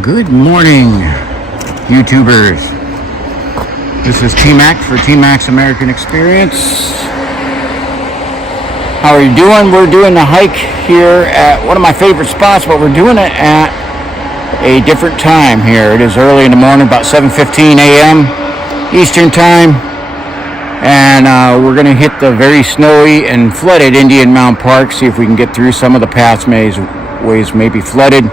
Good morning, YouTubers. This is T-Mac for T-Mac's American Experience. How are you doing? We're doing a hike here at one of my favorite spots, but we're doing it at a different time here. It is early in the morning, about 7:15 a.m. Eastern Time. And we're going to hit the very snowy and flooded Indian Mound Park, see if we can get through some of the pathways may be flooded.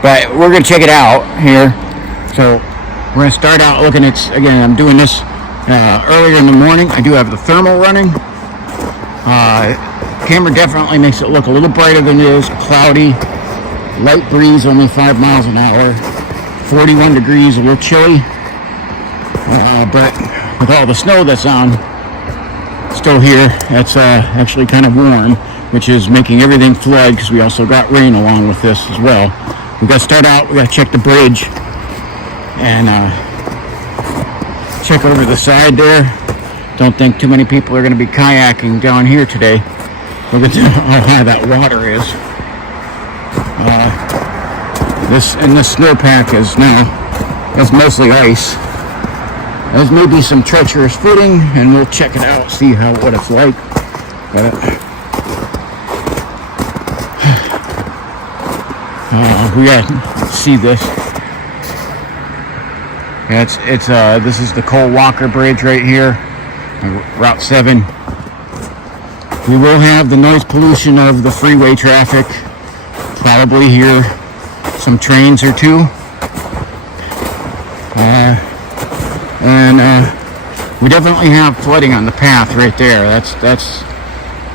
But we're going to check it out here. So we're going to start out looking at, again, I'm doing this earlier in the morning. I do have the thermal running. Camera definitely makes it look a little brighter than it is. Cloudy, light breeze, only 5 miles an hour. 41 degrees, a little chilly. But with all the snow that's on still here, that's actually kind of warm, which is making everything flood because we also got rain along with this as well. We got to start out, we got to check the bridge and check over the side there. Don't think too many people are going to be kayaking down here today. Look at how high that water is. This snowpack is now, that's mostly ice. There's maybe some treacherous footing, and we'll check it out, see what it's like. But, we gotta see this. Yeah, this is the Cole Walker Bridge right here, Route 7. We will have the noise pollution of the freeway traffic. Probably hear some trains or two. And we definitely have flooding on the path right there. That's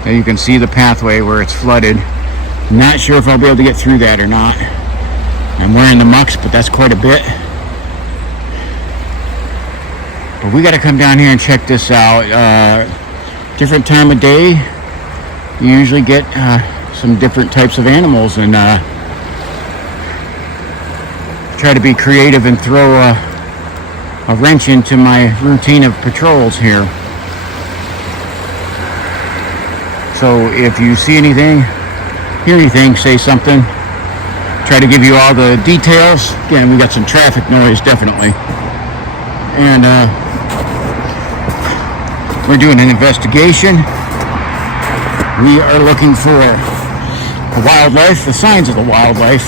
you can see the pathway where it's flooded. Not sure if I'll be able to get through that or not. I'm wearing the mucks, but that's quite a bit. But we got to come down here and check this out. Different time of day, you usually get some different types of animals, and try to be creative and throw a wrench into my routine of patrols here. So if you see anything, hear anything, say something. Try to give you all the details. Again, we got some traffic noise, definitely. And we're doing an investigation. We are looking for the wildlife, the signs of the wildlife.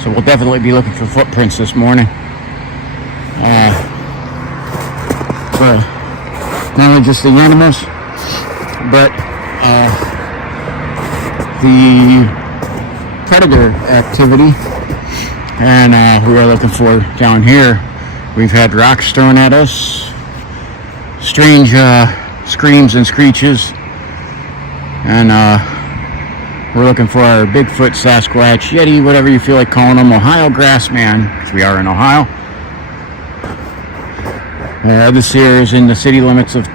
So we'll definitely be looking for footprints this morning. For not only just the animals, but the predator activity. And we are looking for down here. We've had rocks thrown at us, strange screams and screeches, and we're looking for our Bigfoot, Sasquatch, Yeti, whatever you feel like calling them, Ohio Grassman, because we are in Ohio. This here is in the city limits of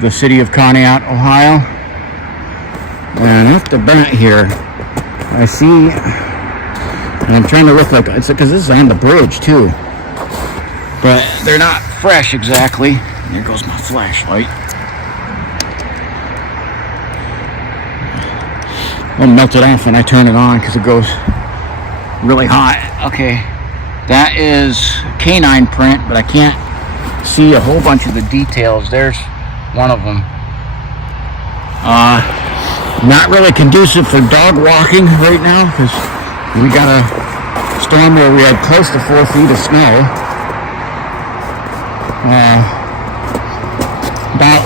the city of Conneaut, Ohio. And at the back here, I see, and I'm trying to look like, it's because this is on the bridge too, but they're not fresh exactly. There goes my flashlight. I'll melt it off when I turn it on because it goes really hot. Okay, that is canine print, but I can't see a whole bunch of the details. There's one of them. Not really conducive for dog walking right now because we got a storm where we had close to 4 feet of snow. About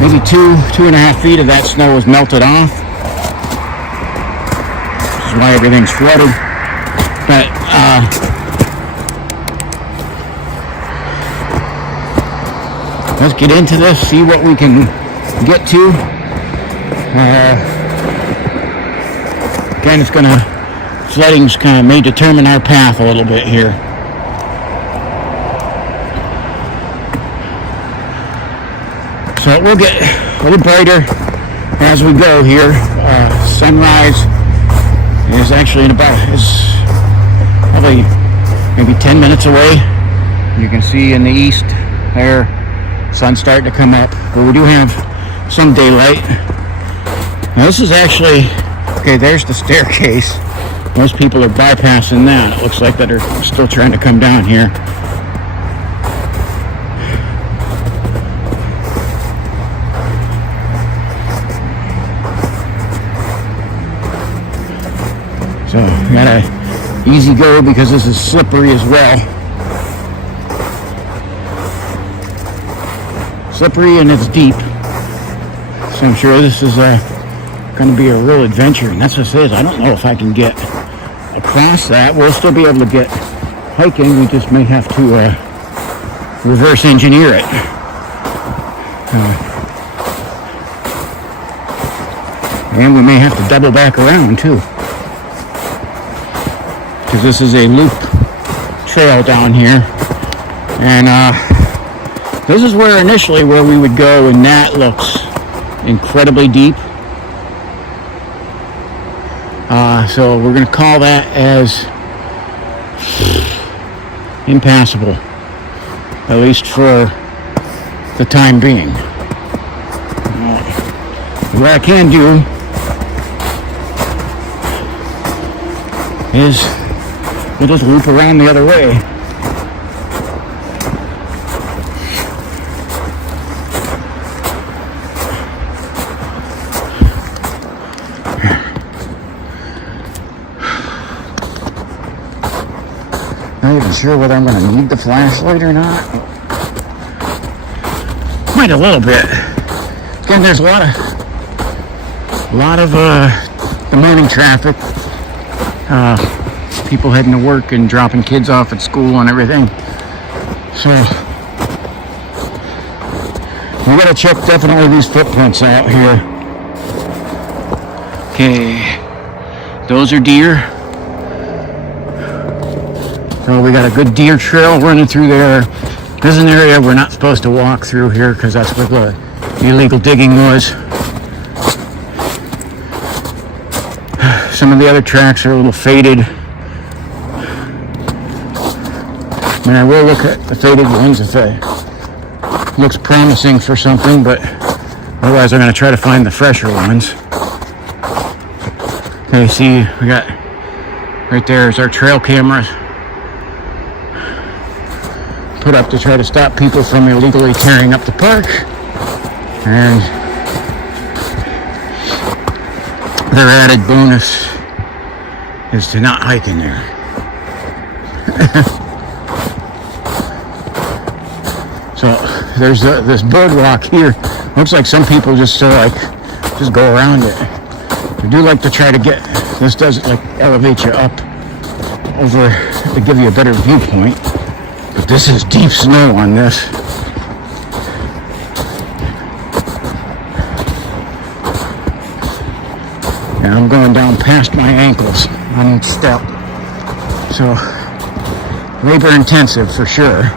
maybe 2.5 feet of that snow was melted off. This is why everything's flooded. But let's get into this, see what we can get to. Again, flooding's kind of may determine our path a little bit here. So it will get a little brighter as we go here. Sunrise is actually is probably maybe 10 minutes away. You can see in the east there, sun's starting to come up, but we do have some daylight. Now this is actually, okay, there's the staircase. Most people are bypassing that. It looks like that are still trying to come down here. So we gotta easy go because this is slippery as well. Slippery and it's deep. So I'm sure this is going to be a real adventure. And that's what it is. I don't know if I can get across that. We'll still be able to get hiking. We just may have to reverse engineer it. And we may have to double back around too. Because this is a loop trail down here. And this is where initially where we would go, and that looks incredibly deep. So we're going to call that as impassable, at least for the time being. What I can do is we'll just loop around the other way. Not even sure whether I'm going to need the flashlight or not. Quite a little bit. Again, there's a lot of the morning traffic. People heading to work and dropping kids off at school and everything. So we gotta check definitely these footprints out here. Okay, those are deer. So we got a good deer trail running through there. This is an area we're not supposed to walk through here because that's where the illegal digging was. Some of the other tracks are a little faded. I mean, I will look at the faded ones if it looks promising for something, but otherwise I'm going to try to find the fresher ones. Okay, see, we got right there is our trail cameras put up to try to stop people from illegally tearing up the park. And their added bonus is to not hike in there. So there's this boardwalk here. Looks like some people just just go around it. I do like to try to get, this does like elevate you up over to give you a better viewpoint. But this is deep snow on this. And I'm going down past my ankles on each step. So, labor intensive for sure.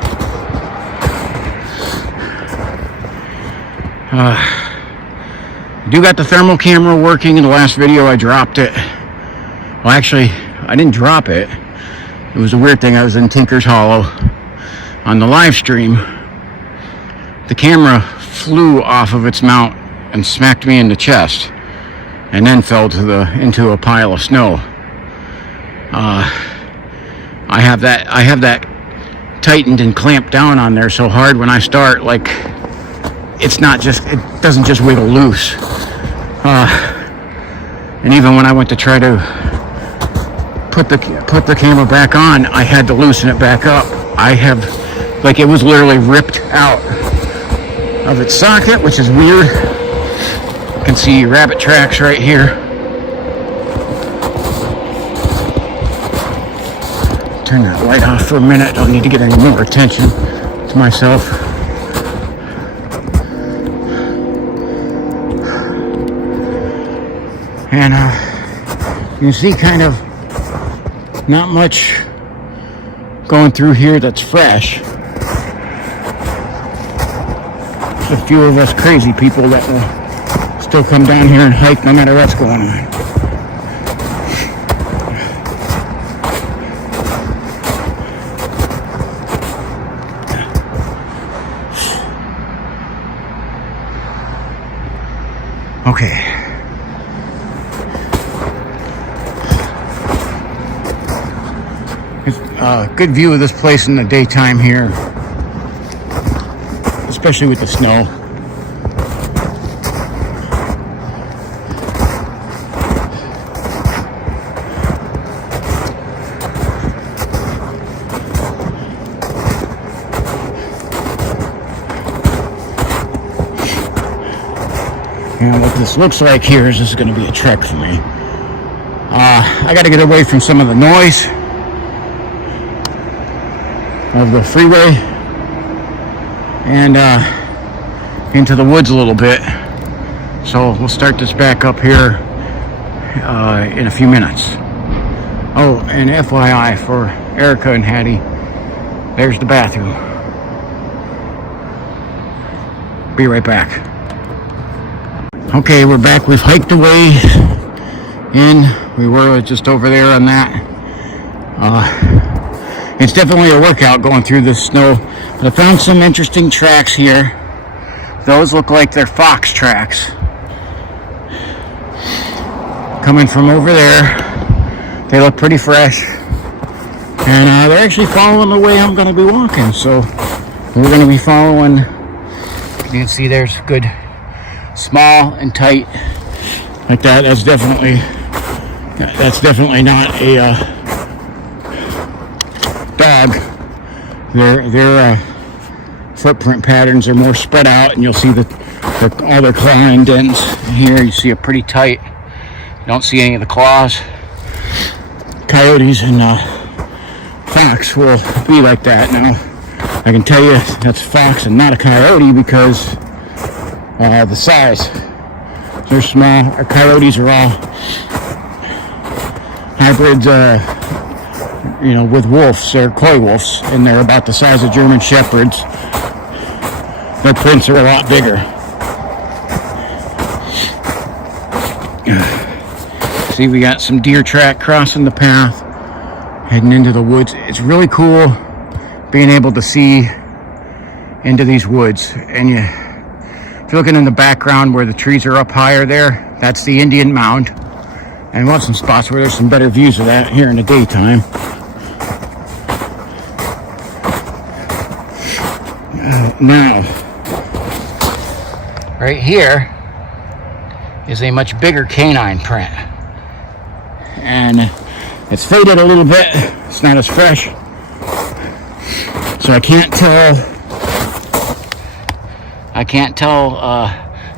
I do got the thermal camera working. In the last video I dropped it. Well, actually, I didn't drop it. It was a weird thing. I was in Tinker's Hollow on the live stream. The camera flew off of its mount and smacked me in the chest, and then fell into a pile of snow. I have that tightened and clamped down on there so hard when I start, like it doesn't just wiggle loose. And even when I went to try to put the camera back on, I had to loosen it back up. It was literally ripped out of its socket, which is weird. You can see rabbit tracks right here. Turn that light off for a minute. I don't need to get any more attention to myself. And you can see kind of not much going through here that's fresh. There's a few of us crazy people that will still come down here and hike no matter what's going on. Okay. It's a good view of this place in the daytime here, especially with the snow. And what this looks like here is this is going to be a trek for me. I got to get away from some of the noise of the freeway and into the woods a little bit. So we'll start this back up here in a few minutes. Oh, and FYI for Erica and Hattie, there's the bathroom. Be right back. Okay, we're back. We've hiked away in. We were just over there on that. It's definitely a workout going through this snow. But I found some interesting tracks here. Those look like they're fox tracks. Coming from over there. They look pretty fresh. And they're actually following the way I'm going to be walking. So we're going to be following. You can see there's good small and tight like that. That's definitely not a dog. Their footprint patterns are more spread out, and you'll see all their claw indents. Here you see a pretty tight. You don't see any of the claws. Coyotes and fox will be like that. Now I can tell you that's fox and not a coyote because the size. They're small. Our coyotes are all hybrids, with wolves. They're coy wolves, and they're about the size of German shepherds. Their prints are a lot bigger. See, we got some deer track crossing the path, heading into the woods. It's really cool being able to see into these woods, and if you're looking in the background where the trees are up higher there, that's the Indian Mound. And we'll have some spots where there's some better views of that here in the daytime. Now, right here is a much bigger canine print. And it's faded a little bit. It's not as fresh. So I can't tell,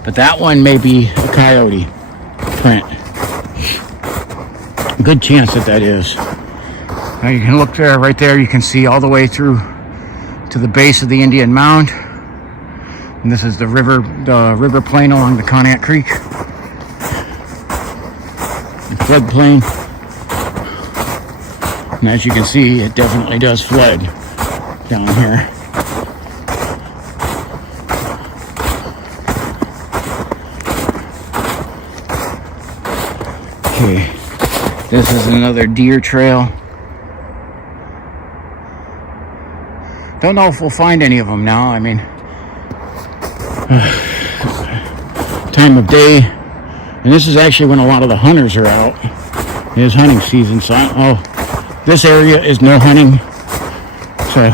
but that one may be a coyote print. Good chance that is. Now you can look there, right there, you can see all the way through to the base of the Indian Mound. And this is the river plain along the Conneaut Creek. The floodplain. And as you can see, it definitely does flood down here. Okay, this is another deer trail. Don't know if we'll find any of them now. I mean, time of day, and this is actually when a lot of the hunters are out. It is hunting season, so this area is no hunting, so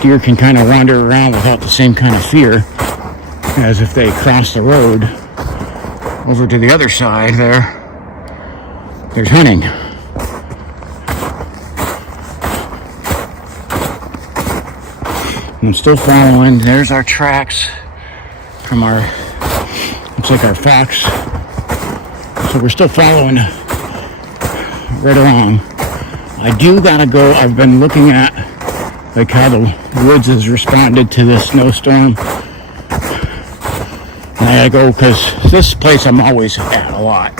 deer can kind of wander around without the same kind of fear as if they cross the road over to the other side. There's hunting. I'm still following. There's our tracks from looks like our fox. So we're still following right along. I do gotta go. I've been looking at like how the woods has responded to this snowstorm. And I gotta go because this place I'm always at a lot.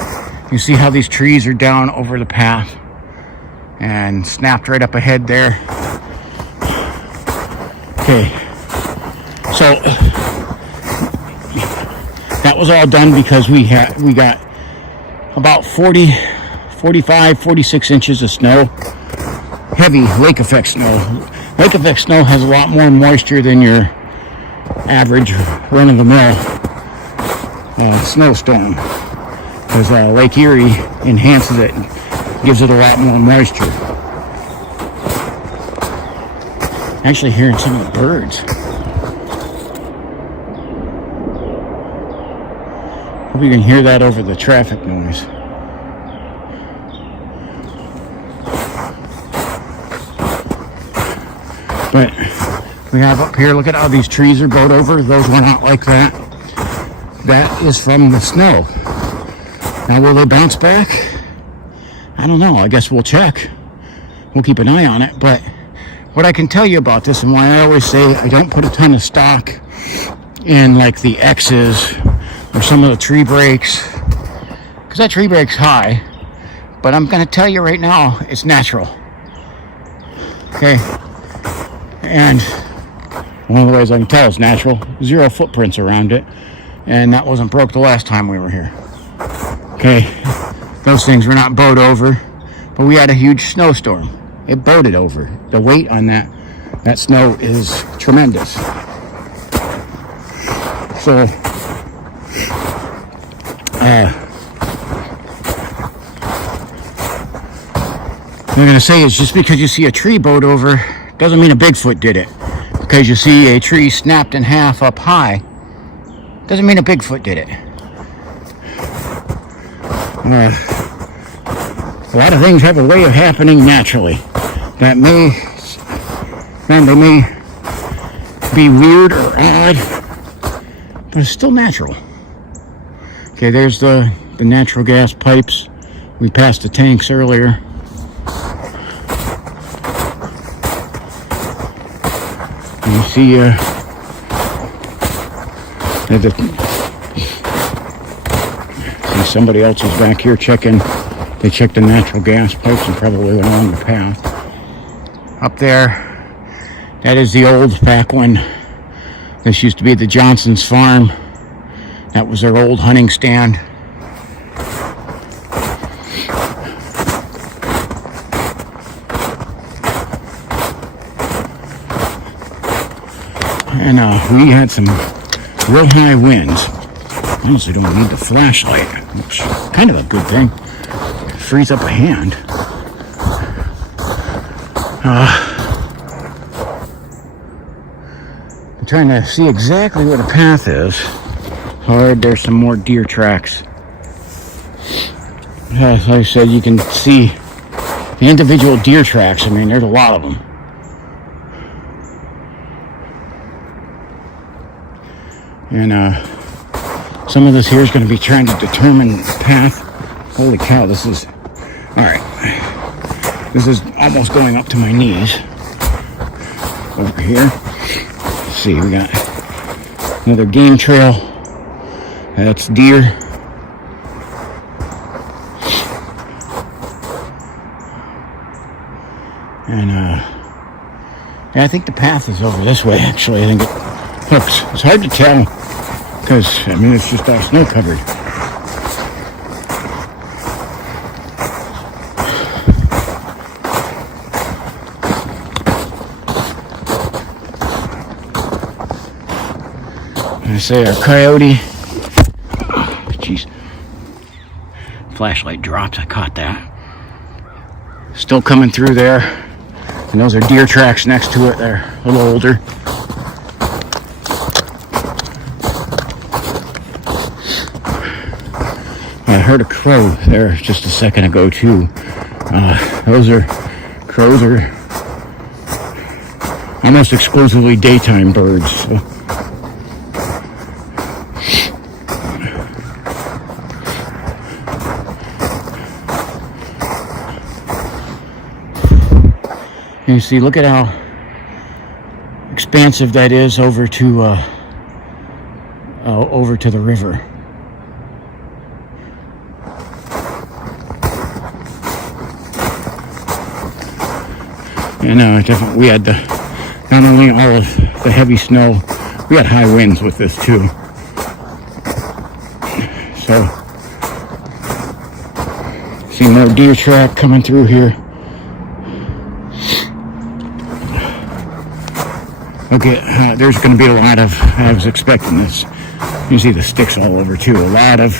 You see how these trees are down over the path and snapped right up ahead there. Okay, so that was all done because we got about 45, 46 inches of snow. Heavy lake effect snow. Lake effect snow has a lot more moisture than your average run-of-the-mill snowstorm, because Lake Erie enhances it gives it a lot more moisture. Actually hearing some of the birds. Hope you can hear that over the traffic noise. But we have up here, look at how these trees are bowed over. Those were not like that. That is from the snow. Now will they bounce back? I don't know. I guess we'll check. We'll keep an eye on it. But what I can tell you about this, and why I always say I don't put a ton of stock in like the X's or some of the tree breaks, because that tree break's high. But I'm going to tell you right now, it's natural. Okay? And one of the ways I can tell it's natural, 0 footprints around it. And that wasn't broke the last time we were here. Okay, those things were not bowed over, but we had a huge snowstorm. It bowed it over. The weight on that snow is tremendous. So, I'm going to say is just because you see a tree bowed over doesn't mean a Bigfoot did it. Because you see a tree snapped in half up high doesn't mean a Bigfoot did it. A lot of things have a way of happening naturally that they may be weird or odd, but it's still natural. Okay, there's the natural gas pipes. We passed the tanks earlier. You see see somebody else is back here checking. They checked the natural gas pipes and probably went along the path. Up there, that is the old, back when this used to be the Johnson's farm. That was their old hunting stand. And we had some real high winds. I honestly don't need the flashlight, which is kind of a good thing. It frees up a hand. I'm trying to see exactly where the path is. Hard, there's some more deer tracks. As I said, you can see the individual deer tracks. I mean, there's a lot of them. And some of this here is going to be trying to determine the path. Holy cow, this is... Alright. This is almost going up to my knees. Over here. Let's see, we got another game trail. That's deer. And yeah, I think the path is over this way, actually. I think it hooks. It's hard to tell because, I mean, it's just all snow covered. I say our coyote. Oh, jeez. Flashlight dropped. I caught that. Still coming through there. And those are deer tracks next to it. They're a little older. I heard a crow there just a second ago too. Those are crows are almost exclusively daytime birds. So. You see, look at how expansive that is over to the river. And definitely we had not only all of the heavy snow, we had high winds with this too. So, see more deer track coming through here. Okay, there's going to be a lot of, I was expecting this. You see the sticks all over too. A lot of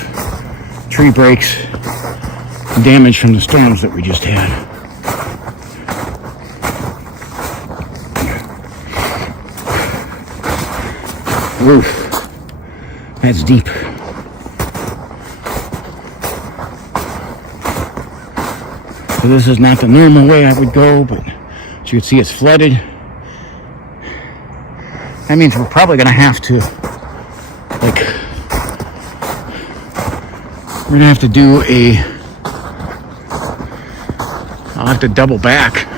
tree breaks damage from the storms that we just had. Roof. That's deep. So this is not the normal way I would go, but as you can see, it's flooded. That means we're probably going to have to, we're going to have to do I'll have to double back.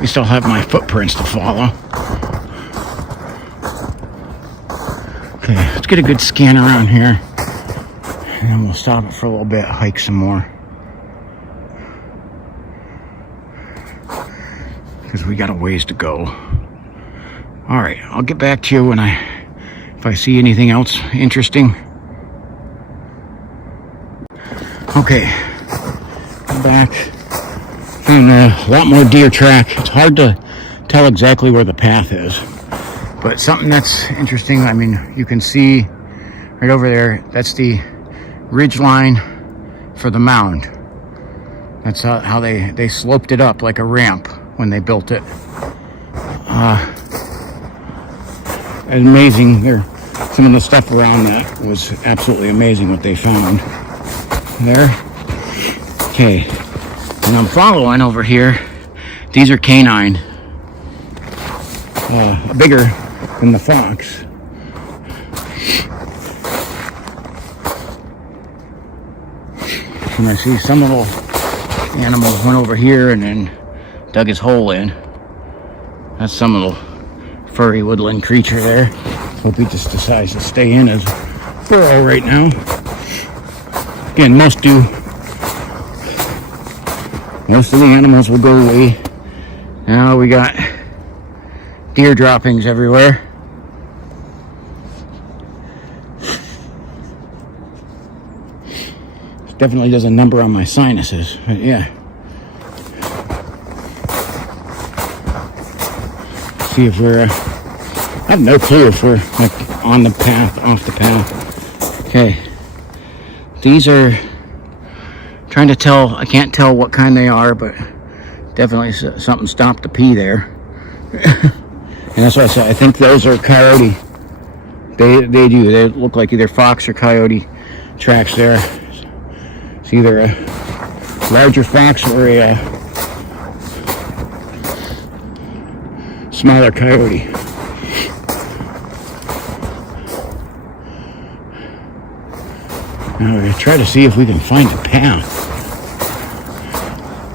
We still have my footprints to follow. Okay, let's get a good scan around here. And then we'll stop it for a little bit, hike some more. Because we got a ways to go. Alright, I'll get back to you if I see anything else interesting. Okay, come back. Found a lot more deer track. It's hard to tell exactly where the path is. But something that's interesting, I mean, you can see right over there, that's the ridge line for the mound. That's how they sloped it up like a ramp when they built it. Amazing. Some of the stuff around that was absolutely amazing what they found. There. Okay. And I'm following over here. These are canine. Bigger than the fox. And I see some little animal went over here and then dug his hole in. That's some little furry woodland creature there. Hope he just decides to stay in his burrow right now. Again, most do. Most of the animals will go away. Now we got deer droppings everywhere. This definitely does a number on my sinuses, but yeah. See if we're, I have no clue if we're like on the path, off the path. Okay. These are, trying to tell, I can't tell what kind they are, but definitely something stopped to pee there. And that's what I said, I think those are coyote. They do, they look like either fox or coyote tracks there. It's either a larger fox or a smaller coyote. Now we're going to try to see if we can find a path.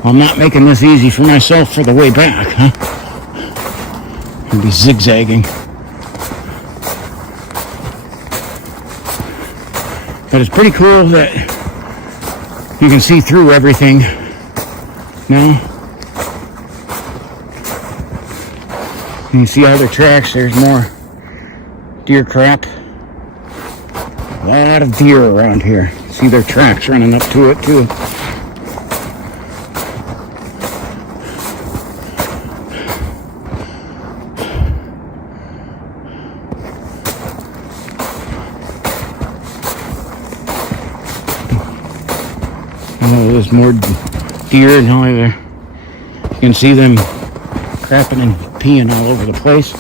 I'm not making this easy for myself for the way back, huh? I'll be zigzagging. But it's pretty cool that you can see through everything now. You can see other tracks. There's more deer crap. A lot of deer around here. See their tracks running up to it too. Oh, there's more deer now. You can see them crapping and peeing all over the place.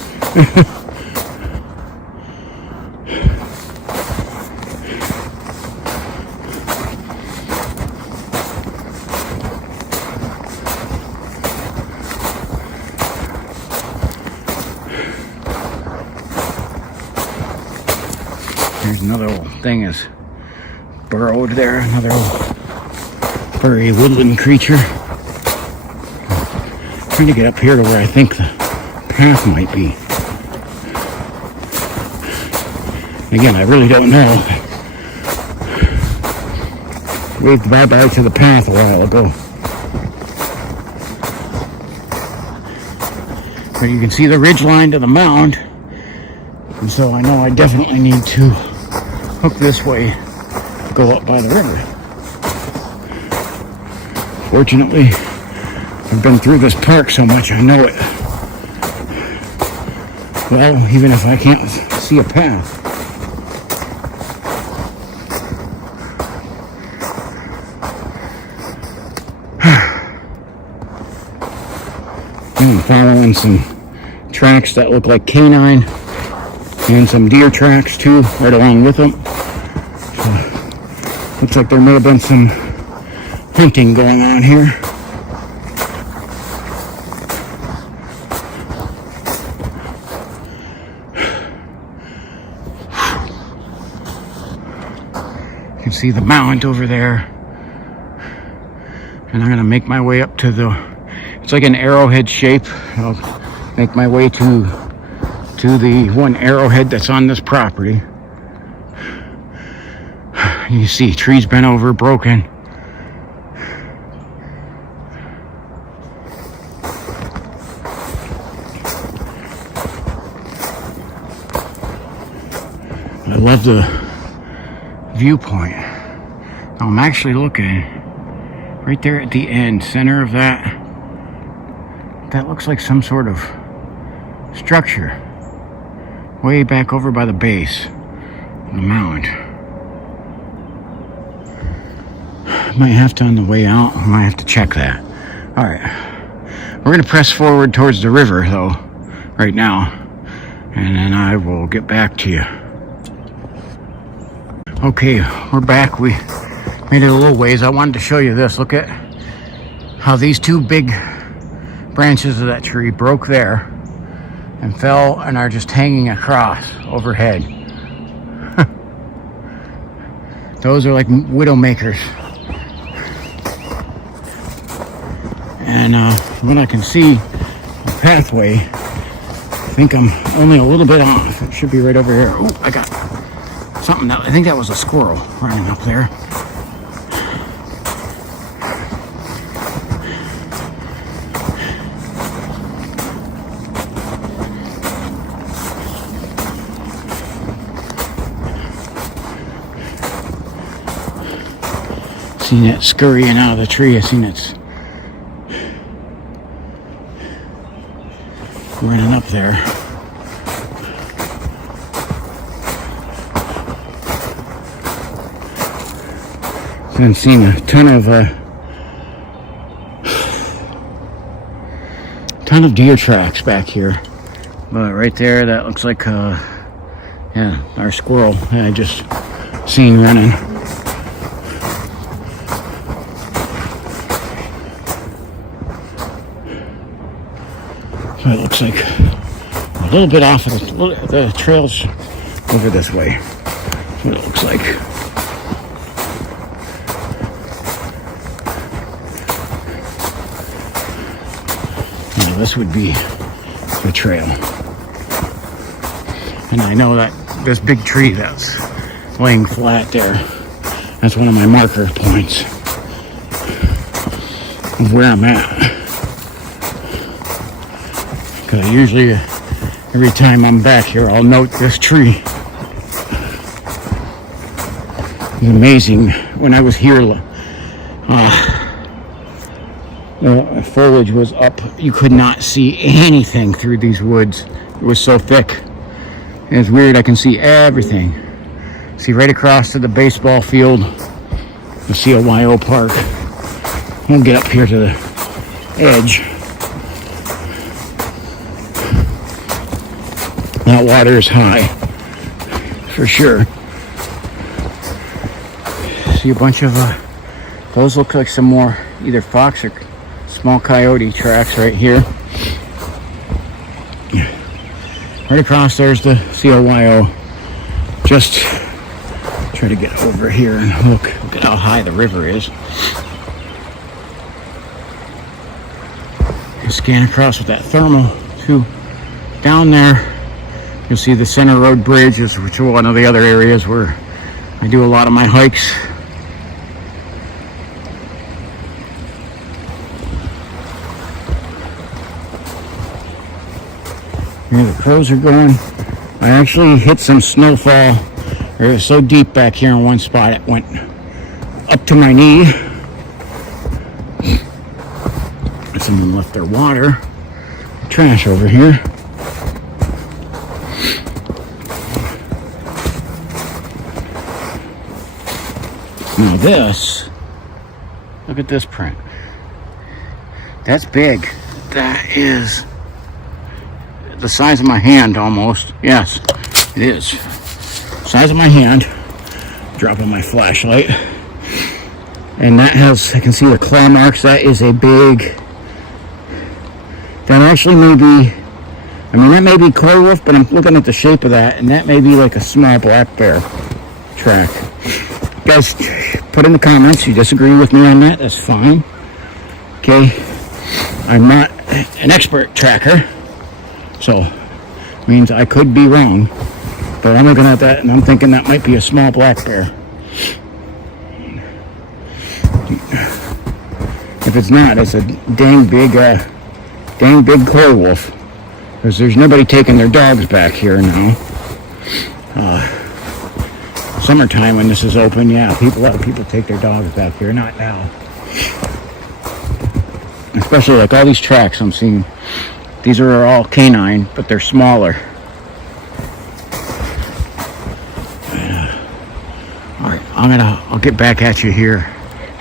There's another old thing is burrowed there, another old furry woodland creature. Trying to get up here to where I think the path might be. Again, I really don't know. Waved bye-bye to the path a while ago. But you can see the ridge line to the mound. And so I know I definitely need to hook this way, go up by the river. Fortunately, I've been through this park so much, I know it well, even if I can't see a path. following some tracks that look like canine and some deer tracks too, right along with them. So, looks like there may have been some hunting going on here. You can see the mound over there. And I'm gonna make my way up to it's like an arrowhead shape. I'll make my way to the one arrowhead that's on this property. You see trees bent over, broken. I love the viewpoint. I'm actually looking right there at the end, center of that. That looks like some sort of structure way back over by the base of the mound. Might have to, on the way out, I might have to check that. All right, we're gonna press forward towards the river though right now, and then I will get back to you. Okay, we're back. We made it a little ways. I wanted to show you this. Look at how these two big branches of that tree broke there and fell and are just hanging across overhead. Those are like widow makers. And what I can see, the pathway, I think I'm only a little bit off. It should be right over here. Oh, I got something that, I think that was a squirrel running up there. Seen it scurrying out of the tree. I seen it's running up there. I've seen a ton of deer tracks back here, but right there, that looks like yeah, our squirrel that I just seen running. So it looks like a little bit off of the trails over this way. That's what it looks like. Now this would be the trail. And I know that this big tree that's laying flat there, that's one of my marker points of where I'm at. Because usually every time I'm back here, I'll note this tree. It's amazing. When I was here, the foliage was up. You could not see anything through these woods. It was so thick. And it's weird, I can see everything. See right across to the baseball field, the CLYO Park. We'll get up here to the edge. That water is high, for sure. See a bunch of, those look like some more either fox or small coyote tracks right here. Right across there's the CLYO. Just try to get over here and look at how high the river is. Scan across with that thermal too. Down there, you'll see the Center Road Bridge, which is one of the other areas where I do a lot of my hikes. Here the crows are going. I actually hit some snowfall. It was so deep back here in one spot, it went up to my knee. Someone left their water, trash over here. Now this, look at this print. That's big. That is the size of my hand almost. Yes, it is. Size of my hand. Dropping my flashlight. And that has, I can see the claw marks. That is a big, that actually may be, I mean, that may be clay wolf, but I'm looking at the shape of that, and that may be like a small black bear track. Guys, put in the comments, you disagree with me on that, that's fine. Okay, I'm not an expert tracker, so means I could be wrong, but I'm looking at that and I'm thinking that might be a small black bear. If it's not, it's a dang big clay wolf. Because there's nobody taking their dogs back here now. Summertime when this is open, yeah, a lot of people take their dogs back here. Not now. Especially like all these tracks I'm seeing. These are all canine, but they're smaller. All right, I'll get back at you here.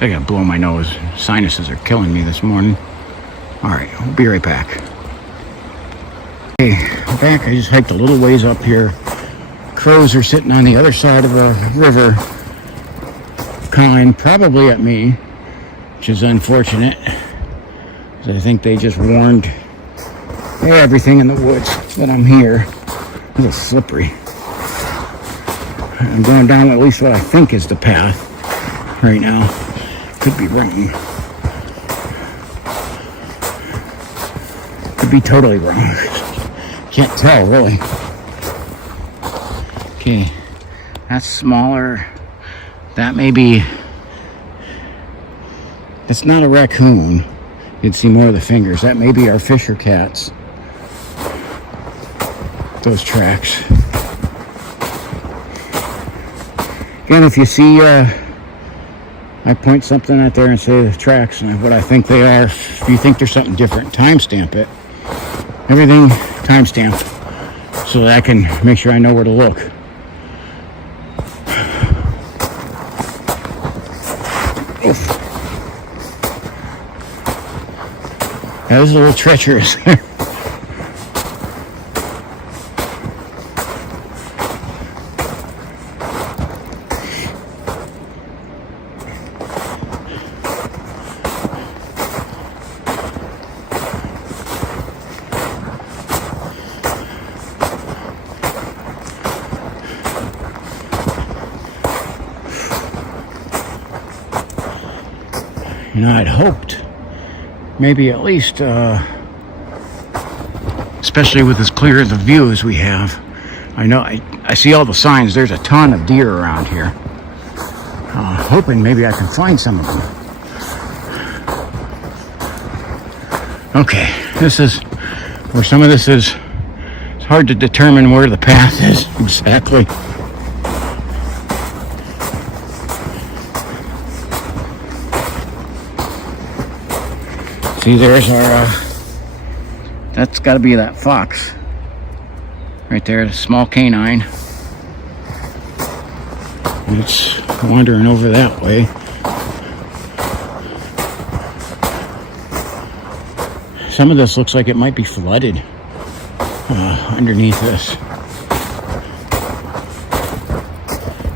I gotta blow my nose. Sinuses are killing me this morning. All right, I'll be right back. Okay, I'm back. I just hiked a little ways up here. Crows are sitting on the other side of the river, cawing probably at me, which is unfortunate. I think they just warned everything in the woods that I'm here. It's a little slippery. I'm going down at least what I think is the path right now. Could be wrong. Could be totally wrong. Can't tell, really. Okay, that's smaller. That may be... That's not a raccoon. You can see more of the fingers. That may be our fisher cats. Those tracks. Again, if you see... I point something out there and say the tracks and what I think they are. If you think there's something different, timestamp it. Everything timestamp so that I can make sure I know where to look. Oof. That was a little treacherous. You know, I'd hoped maybe at least, especially with as clear the view as we have. I know I see all the signs. There's a ton of deer around here. Hoping maybe I can find some of them. Okay, this is where some of this is. It's hard to determine where the path is exactly. See, there's our, that's got to be that fox. Right there, the small canine. And it's wandering over that way. Some of this looks like it might be flooded underneath this.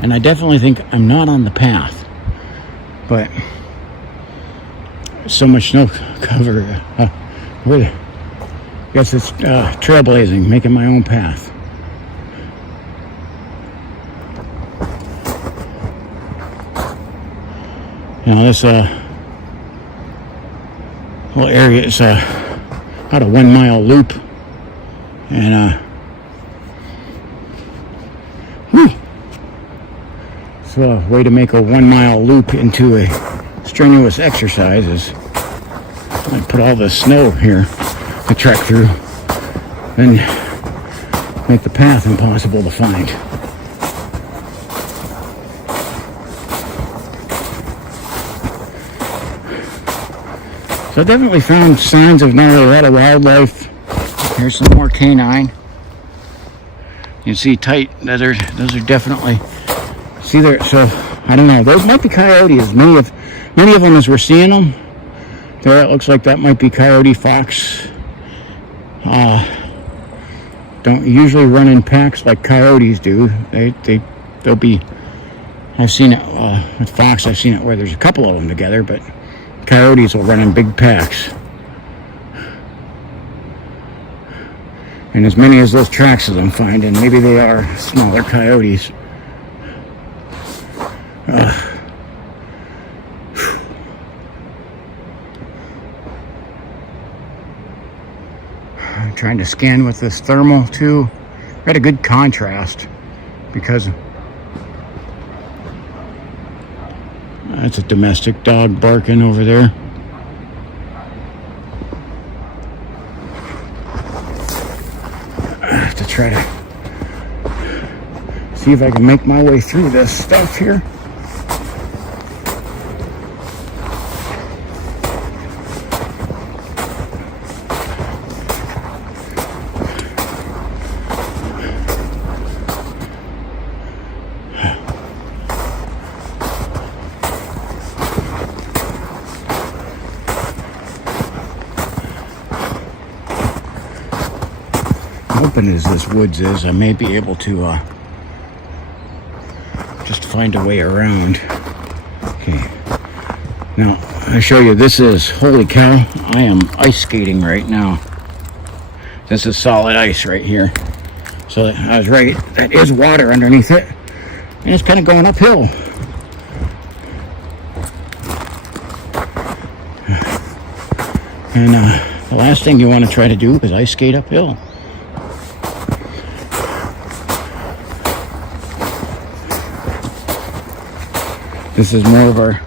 And I definitely think I'm not on the path, but so much snow cover. I guess it's trailblazing, making my own path. Now this little area is about a 1 mile loop, and it's a way to make a 1 mile loop into a strenuous exercise is I put all this snow here to trek through and make the path impossible to find. So I definitely found signs of not only a lot of wildlife. Here's some more canine. You can see tight. Those are definitely. See there. So I don't know. Those might be coyotes. Many of them, as we're seeing them, there it looks like that might be coyote, fox. don't usually run in packs like coyotes do. They'll be. I've seen it with fox. I've seen it where there's a couple of them together, but coyotes will run in big packs. And as many as those tracks as I'm finding, maybe they are smaller coyotes. I'm trying to scan with this thermal too. Got a good contrast because that's a domestic dog barking over there. I have to try to see if I can make my way through this stuff here. Open as this woods is, I may be able to just find a way around. Okay, now I show you, this is, holy cow, I am ice skating right now. This is solid ice right here. So I was right, that is water underneath it, and it's kind of going uphill. And the last thing you want to try to do is ice skate uphill. This is more of our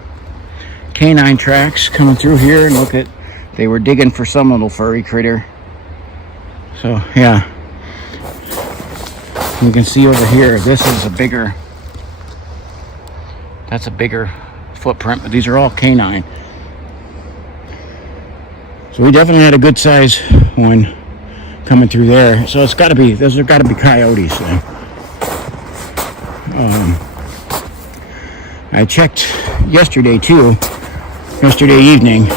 canine tracks coming through here, and look at, they were digging for some little furry critter. So yeah, you can see over here, this is a bigger, that's a bigger footprint, but these are all canine. So we definitely had a good size one coming through there. So it's got to be, those have got to be coyotes then. I checked yesterday too, yesterday evening,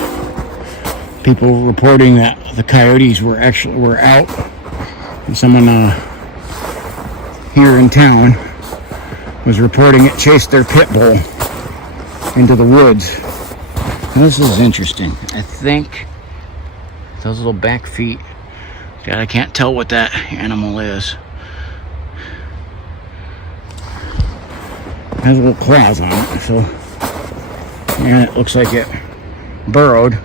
people reporting that the coyotes were out, and someone here in town was reporting it chased their pit bull into the woods. Now, this is interesting. I think those little back feet, I can't tell what that animal is. Has little claws on it, so, and it looks like it burrowed.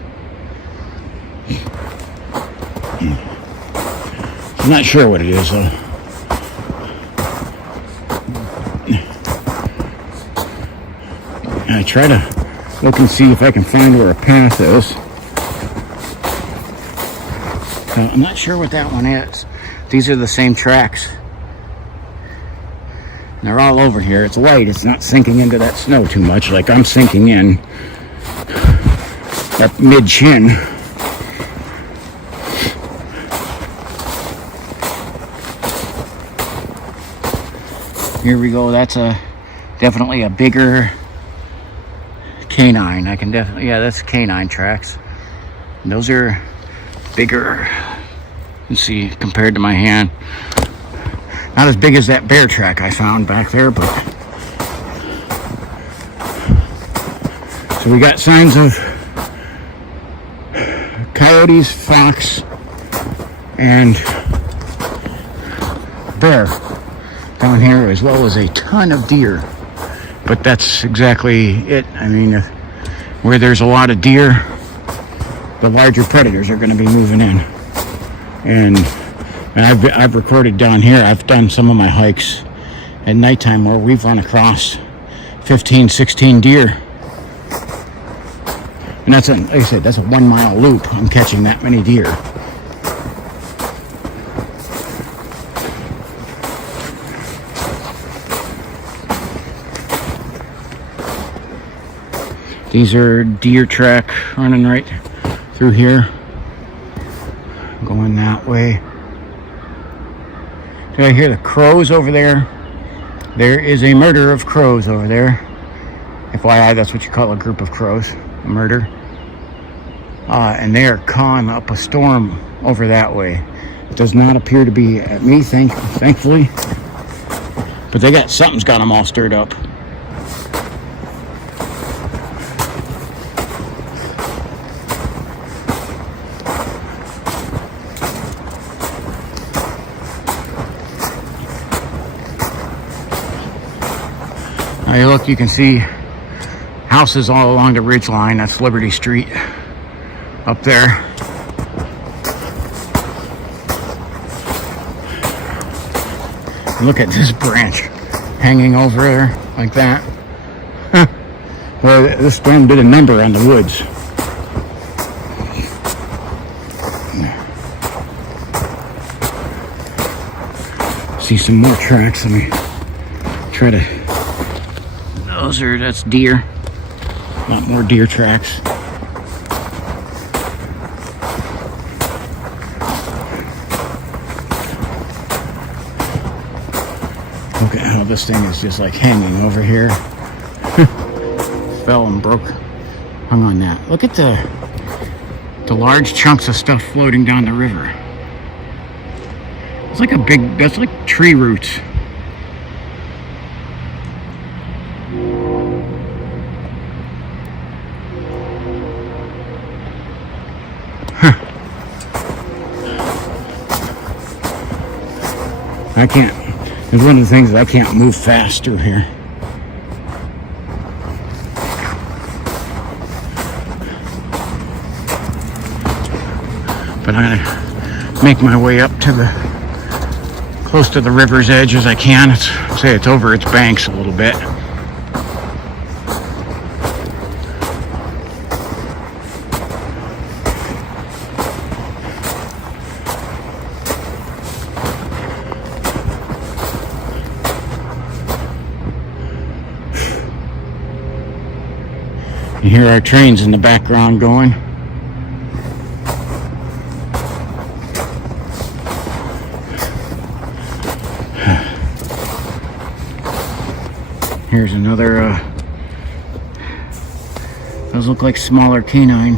I'm not sure what it is though. I try to look and see if I can find where a path is. So I'm not sure what that one is. These are the same tracks. They're all over here. It's light. It's not sinking into that snow too much like I'm sinking in at mid-chin. Here we go. That's definitely a bigger canine. I can definitely, yeah, that's canine tracks. And those are bigger. You see, compared to my hand. Not as big as that bear track I found back there, but so we got signs of coyotes, fox, and bear down here, as well as a ton of deer. But that's exactly it. I mean, where there's a lot of deer, the larger predators are going to be moving in. And I've recorded down here. I've done some of my hikes at nighttime where we've run across 15, 16 deer. And that's like I said, that's a 1 mile loop. I'm catching that many deer. These are deer track running right through here, going that way. So I hear the crows over there. There is a murder of crows over there. FYI, that's what you call a group of crows, a murder. And they are cawing up a storm over that way. Does not appear to be at me, thankfully. But they got something's got them all stirred up. Hey, look, you can see houses all along the ridge line. That's Liberty Street up there. Look at this branch hanging over there like that. Well, this storm did a number on the woods. See some more tracks. Let me try to... that's deer. A lot more deer tracks. Look at how this thing is just like hanging over here. Fell and broke. Hung on that. Look at the large chunks of stuff floating down the river. It's like a big, that's like tree roots. I can't, it's one of the things that I can't move fast through here. But I'm gonna make my way up to the, close to the river's edge as I can. Say it's over its banks a little bit. You hear our trains in the background going. Here's another, those look like smaller canine.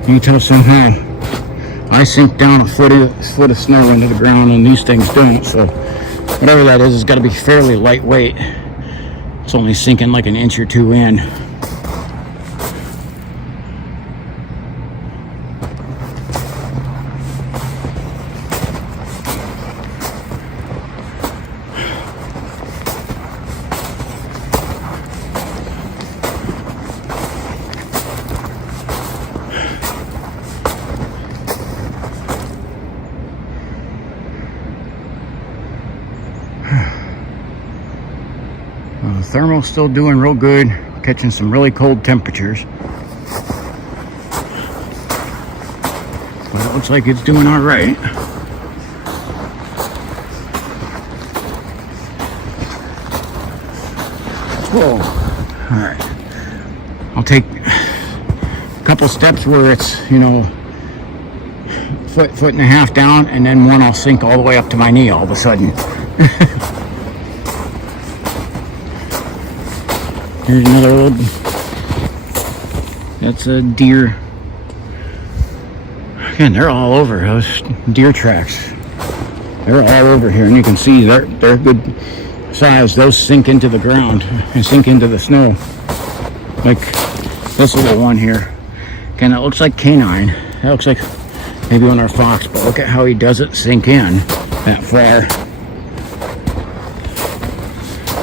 You can tell somehow I sink down a foot of snow into the ground and these things don't, so whatever that is, it's got to be fairly lightweight. It's only sinking like an inch or two in. The thermal's still doing real good, catching some really cold temperatures. But it looks like it's doing all right. Whoa. All right. I'll take a couple steps where it's, you know, foot and a half down, and then one I'll sink all the way up to my knee all of a sudden. Here's another old, that's a deer. Again, they're all over, those deer tracks. They're all over here, and you can see they're good size. Those sink into the ground and sink into the snow. Like this little one here. Again, it looks like canine. That looks like maybe on our fox, but look at how he does it sink in that far.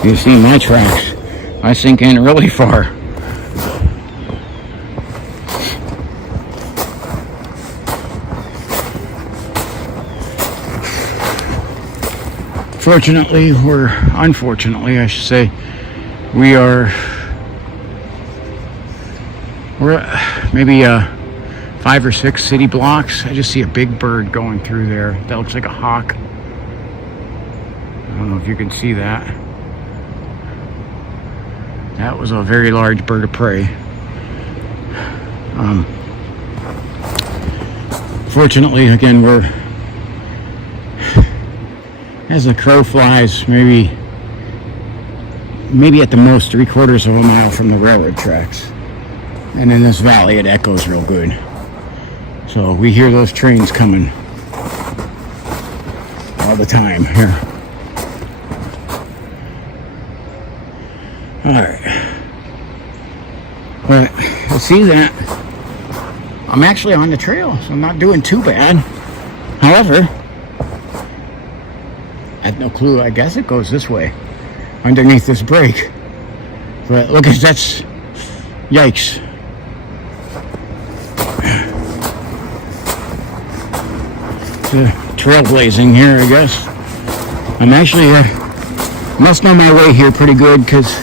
You see my tracks. I sink in really far. Fortunately, or unfortunately, I should say, we're maybe 5 or 6 city blocks. I just see a big bird going through there. That looks like a hawk. I don't know if you can see that. That was a very large bird of prey. Fortunately, again, we're, as the crow flies, maybe at the most 3/4 of a mile from the railroad tracks. And in this valley, it echoes real good. So we hear those trains coming all the time here. Alright. But you see that I'm actually on the trail, so I'm not doing too bad. However, I have no clue. I guess it goes this way underneath this break. But look at that's yikes. Trailblazing here, I guess. I'm actually must know my way here pretty good, because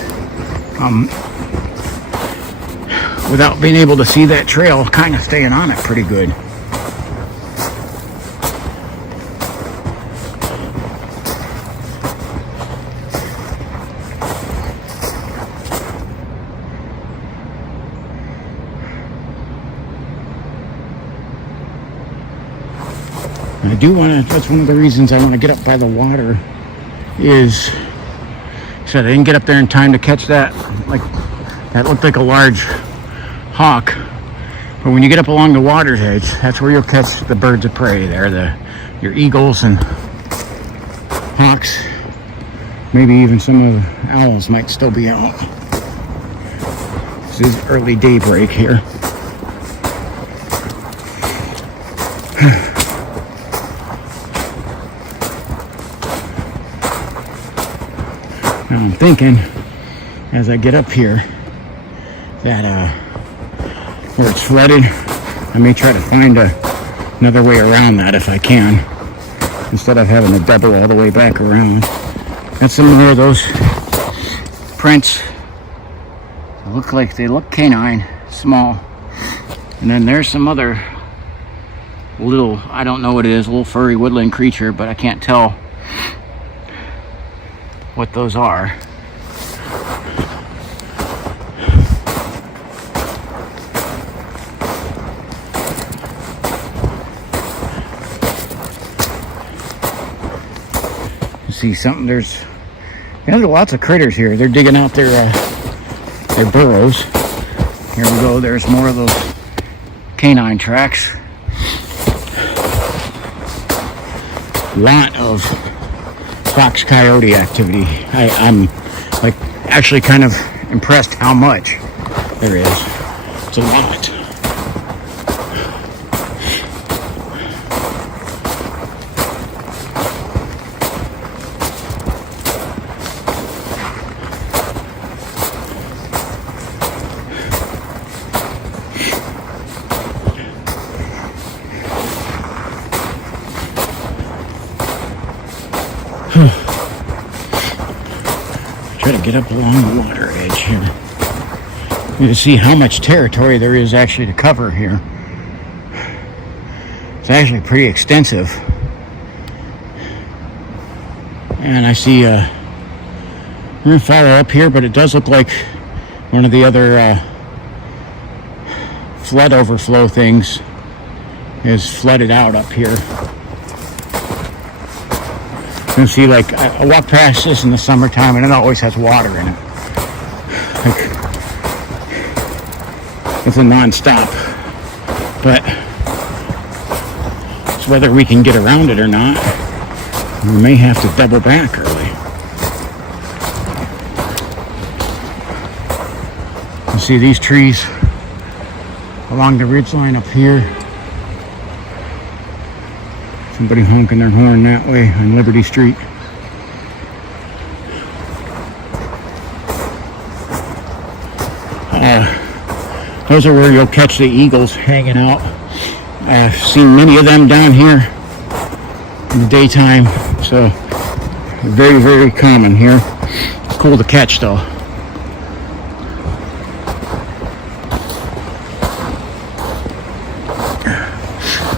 without being able to see that trail, kind of staying on it pretty good. I do want to, that's one of the reasons I want to get up by the water, is so I didn't get up there in time to catch that. Like, that looked like a large hawk. But when you get up along the water's edge, that's where you'll catch the birds of prey there, your eagles and hawks. Maybe even some of the owls might still be out. This is early daybreak here. Now I'm thinking, as I get up here, that where it's flooded, I may try to find another way around that if I can, instead of having to double all the way back around. That's some more of those prints. They look canine, small. And then there's some other little, I don't know what it is, a little furry woodland creature, but I can't tell what those are. You see something, there's lots of critters here. They're digging out their burrows. Here we go, there's more of those canine tracks. Lot of fox coyote activity. I'm like actually kind of impressed how much there is. It's a lot. Try to get up along the water edge here. You see how much territory there is actually to cover here. It's actually pretty extensive. And I see we're gonna follow up here, but it does look like one of the other flood overflow things is flooded out up here. You can see, like, I walk past this in the summertime and it always has water in it. Like, it's a non-stop. But it's whether we can get around it or not. We may have to double back early. You see these trees along the ridgeline up here. Somebody honking their horn that way on Liberty Street. Those are where you'll catch the eagles hanging out. I've seen many of them down here in the daytime, so very, very common here. Cool to catch though.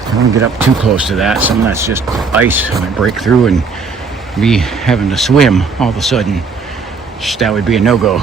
I don't get up too close to that. Some of that's just ice. I might break through and be having to swim all of a sudden. Just that would be a no-go.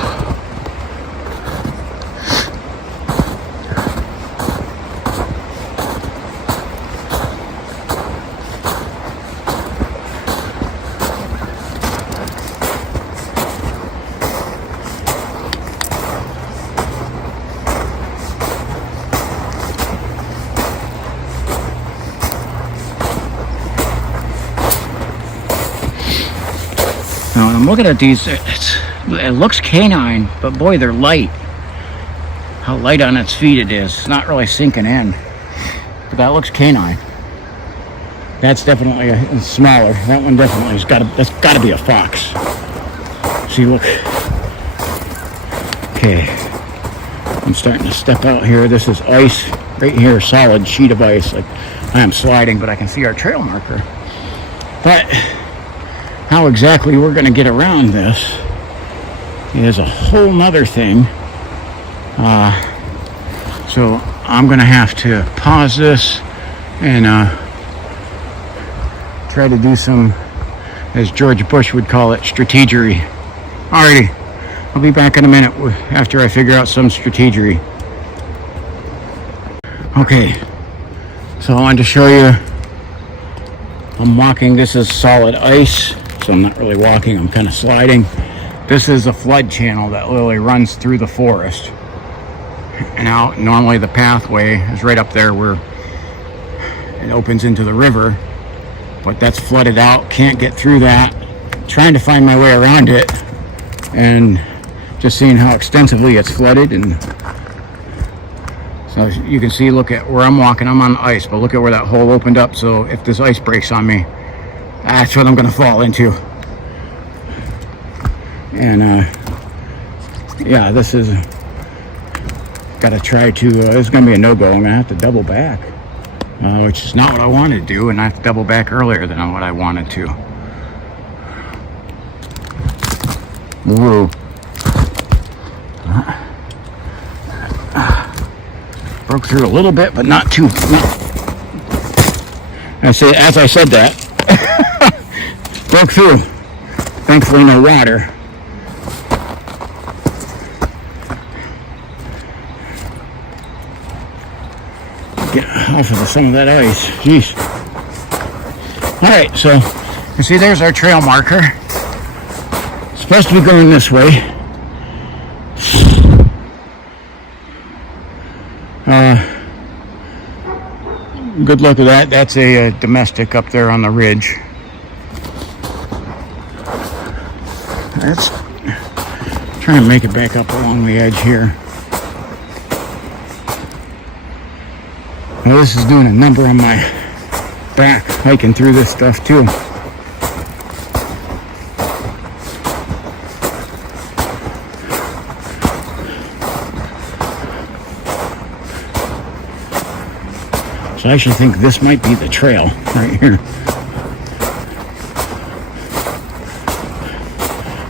I'm looking at these. It looks canine, but boy, they're light. How light on its feet it is. It's not really sinking in. But that looks canine. That's definitely smaller. That one definitely has that's got to be a fox. See, look. Okay. I'm starting to step out here. This is ice right here, solid sheet of ice. Like I am sliding, but I can see our trail marker. But how exactly we're going to get around this is a whole nother thing. So I'm going to have to pause this and try to do some, as George Bush would call it, strategery. Alrighty, I'll be back in a minute after I figure out some strategery. Okay, so I wanted to show you, I'm walking, this is solid ice, so I'm not really walking, I'm kind of sliding. This is a flood channel that literally runs through the forest. And out, normally the pathway is right up there where it opens into the river, but that's flooded out, can't get through that. Trying to find my way around it and just seeing how extensively it's flooded. And so you can see, look at where I'm walking, I'm on ice, but look at where that hole opened up. So if this ice breaks on me, that's what I'm going to fall into. And yeah, this is got to try to, it's going to be a no-go. I'm going to have to double back, which is not what I wanted to do, and I have to double back earlier than what I wanted to. Whoa. Broke through a little bit, but not too. As I said that, broke through. Thankfully, no water. Get off of some of that ice. Jeez. Alright, so you see there's our trail marker. It's supposed to be going this way. Good luck with that. That's a domestic up there on the ridge. Let's try and make it back up along the edge here. Well, this is doing a number on my back, hiking through this stuff too. So I actually think this might be the trail right here.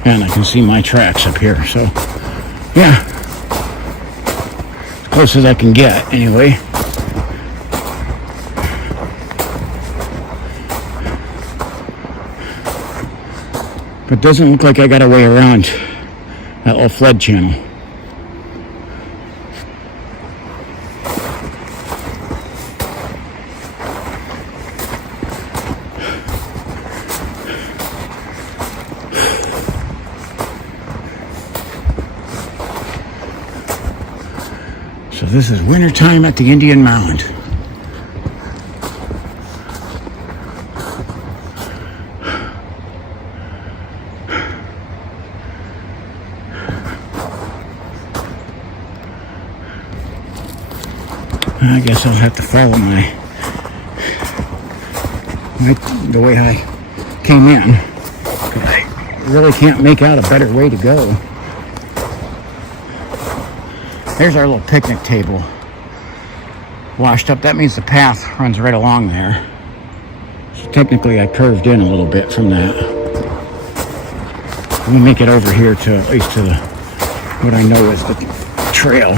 And I can see my tracks up here, so yeah. As close as I can get, anyway. But it doesn't look like I got a way around that little flood channel. So this is wintertime at the Indian Mound. I guess I'll have to follow the way I came in. I really can't make out a better way to go. There's our little picnic table. Washed up, that means the path runs right along there. So technically I curved in a little bit from that. Let me make it over here to at least to what I know is the trail.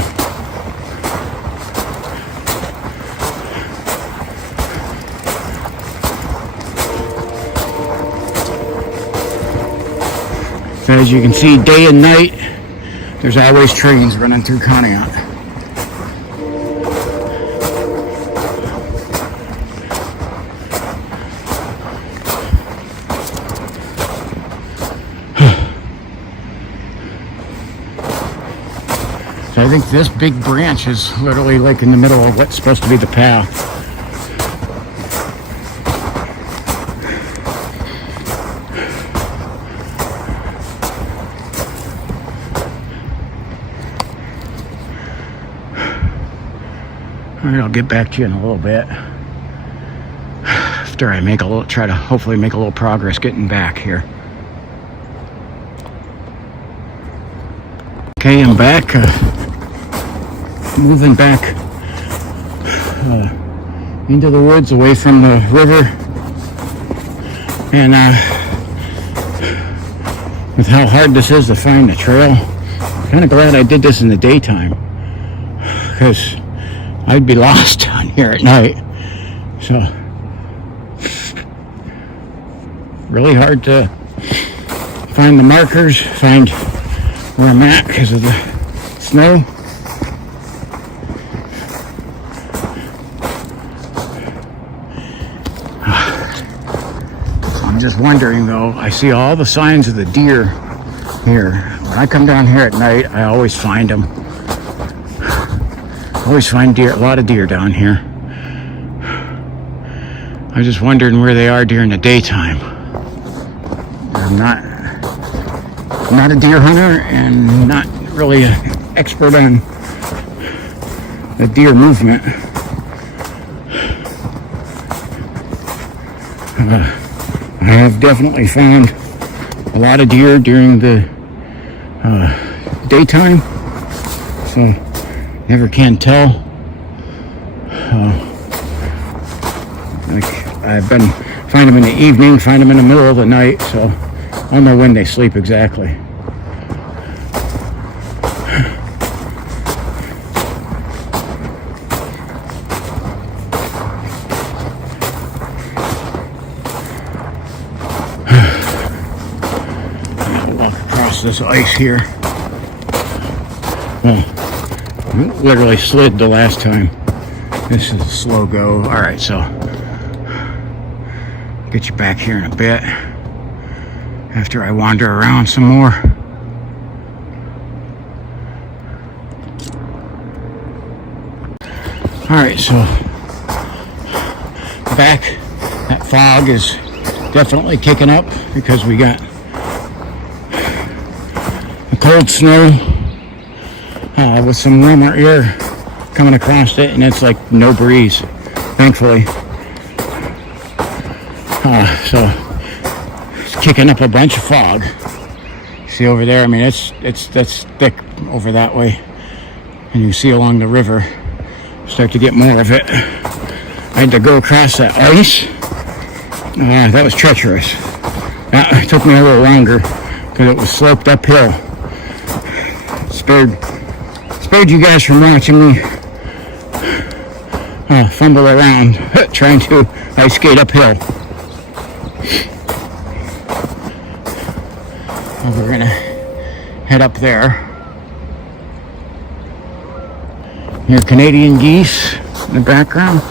So as you can see, day and night, there's always trains running through Conneaut. So I think this big branch is literally like in the middle of what's supposed to be the path. Alright, I'll get back to you in a little bit. After I try to hopefully make a little progress getting back here. Okay, I'm back. Moving back into the woods away from the river. And with how hard this is to find the trail, I'm kind of glad I did this in the daytime, because I'd be lost down here at night. So really hard to find the markers, find where I'm at because of the snow. So I'm just wondering though, I see all the signs of the deer here. When I come down here at night, I always find them. I always find deer, a lot of deer down here. I'm just wondering where they are during the daytime. I'm not a deer hunter and not really an expert on the deer movement. I have definitely found a lot of deer during the daytime, so never can tell. Like I've been find them in the evening, find them in the middle of the night, so I don't know when they sleep exactly. I'll walk across this ice here. Well, literally slid the last time. This is a slow go. All right, so get you back here in a bit after I wander around some more. All right, so back. That fog is definitely kicking up because we got a cold snow with some warmer air coming across it, and it's like no breeze, thankfully. So it's kicking up a bunch of fog. See over there? I mean, that's thick over that way, and you see along the river, start to get more of it. I had to go across that ice. That was treacherous. It took me a little longer because it was sloped uphill. Spared you guys from watching me fumble around trying to ice skate uphill. We're gonna head up there. Here, Canadian geese in the background.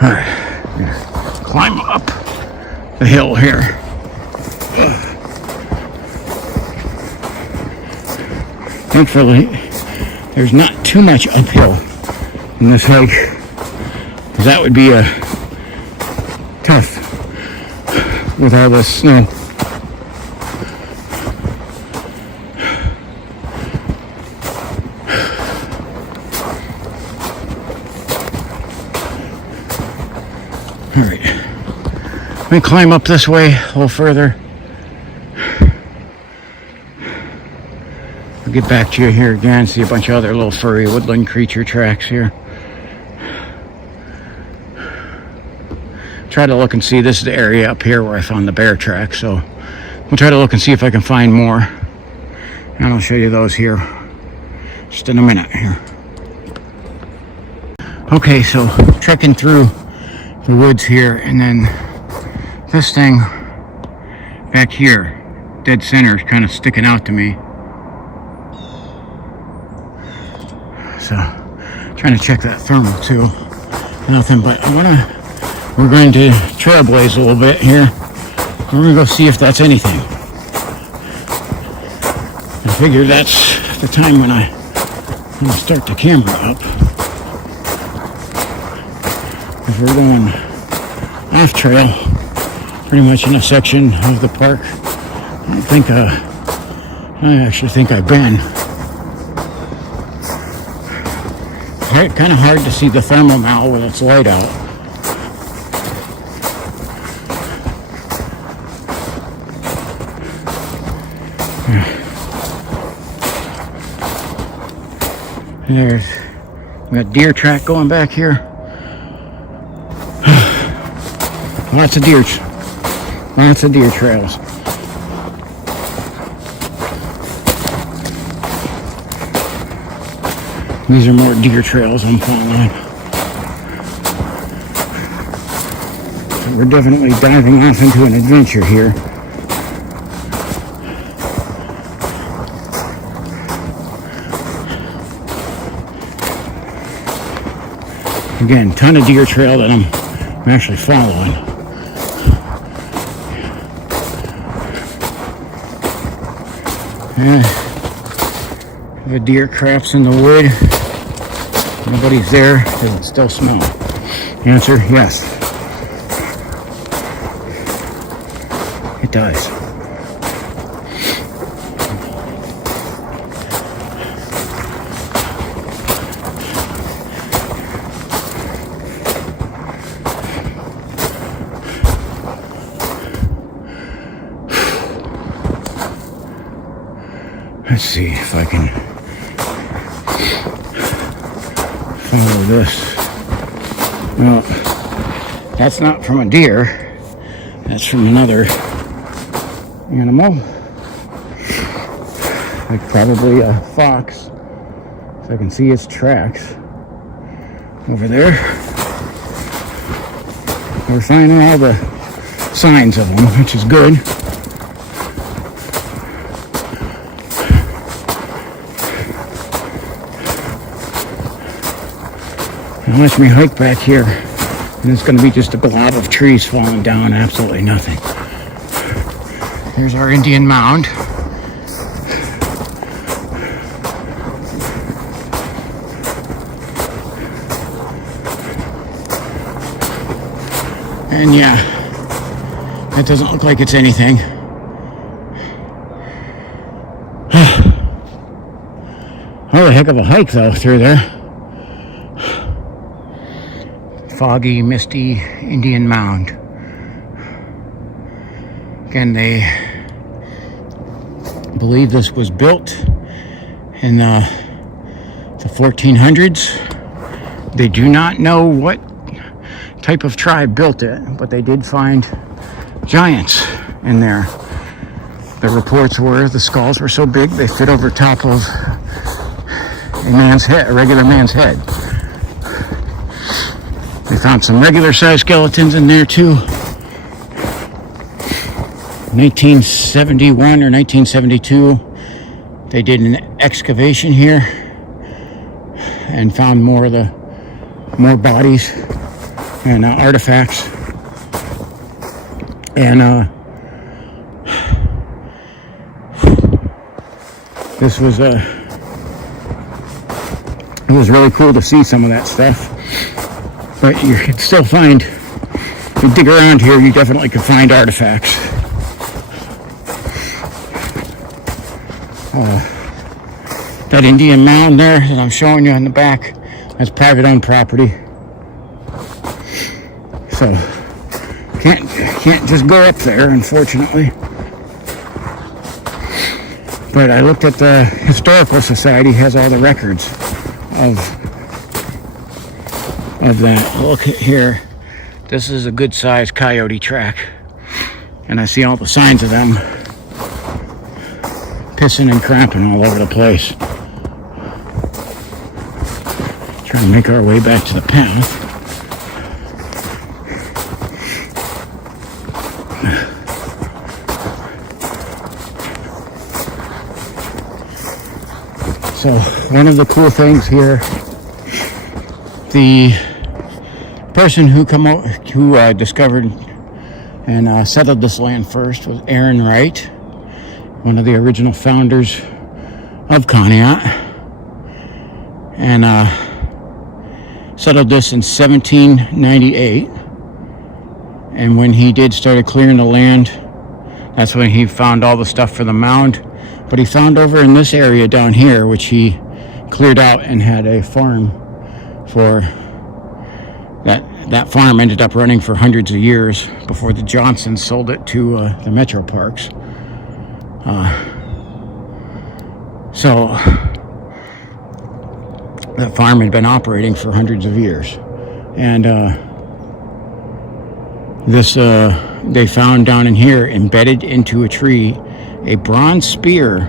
All right, climb up the hill here. Thankfully, there's not too much uphill in this hike, because that would be tough with all this snow. All right, let me climb up this way a little further. I'll get back to you here again, see a bunch of other little furry woodland creature tracks here. Try to look and see, this is the area up here where I found the bear track, so we'll try to look and see if I can find more. And I'll show you those here just in a minute here. Okay, so trekking through the woods here, and then this thing back here, dead center, is kind of sticking out to me. So trying to check that thermal too. Nothing, but we're going to trailblaze a little bit here. We're gonna go see if that's anything. I figure that's the time when I start the camera up. If we're going off trail, pretty much in a section of the park, I don't think I actually think I've been. Kind of hard to see the thermal now with its light out. There's a deer track going back here. Lots of deer trails. These are more deer trails I'm following. So we're definitely diving off into an adventure here. Again, ton of deer trail that I'm actually following. Yeah. The deer craps in the wood. Nobody's there. Does it still smell? Answer, yes. It does. Let's see if I can follow this. Well, that's not from a deer. That's from another animal. Like probably a fox. So I can see its tracks over there. We're finding all the signs of them, which is good. Watch me hike back here, and it's going to be just a glob of trees falling down, absolutely nothing. Here's our Indian Mound. And yeah, that doesn't look like it's anything. Oh, a heck of a hike though through there. Foggy, misty Indian Mound. Again, they believe this was built in the 1400s. They do not know what type of tribe built it, but they did find giants in there. The reports were the skulls were so big they fit over top of a man's head, a regular man's head. They found some regular sized skeletons in there too. 1971 or 1972, they did an excavation here and found more bodies and artifacts. And this was it was really cool to see some of that stuff. But you can still find, if you dig around here, you definitely can find artifacts. That Indian Mound there that I'm showing you in the back, that's private owned property. So, can't just go up there, unfortunately. But I looked at the Historical Society, has all the records of that. Look here, this is a good sized coyote track, and I see all the signs of them pissing and crapping all over the place. Trying to make our way back to the path. So one of the cool things here, the person who discovered and settled this land first was Aaron Wright, one of the original founders of Conneaut, and settled this in 1798. And when he started clearing the land, that's when he found all the stuff for the mound. But he found over in this area down here, which he cleared out and had a farm for. That farm ended up running for hundreds of years before the Johnsons sold it to the Metro Parks. So that farm had been operating for hundreds of years. And they found down in here, embedded into a tree, a bronze spear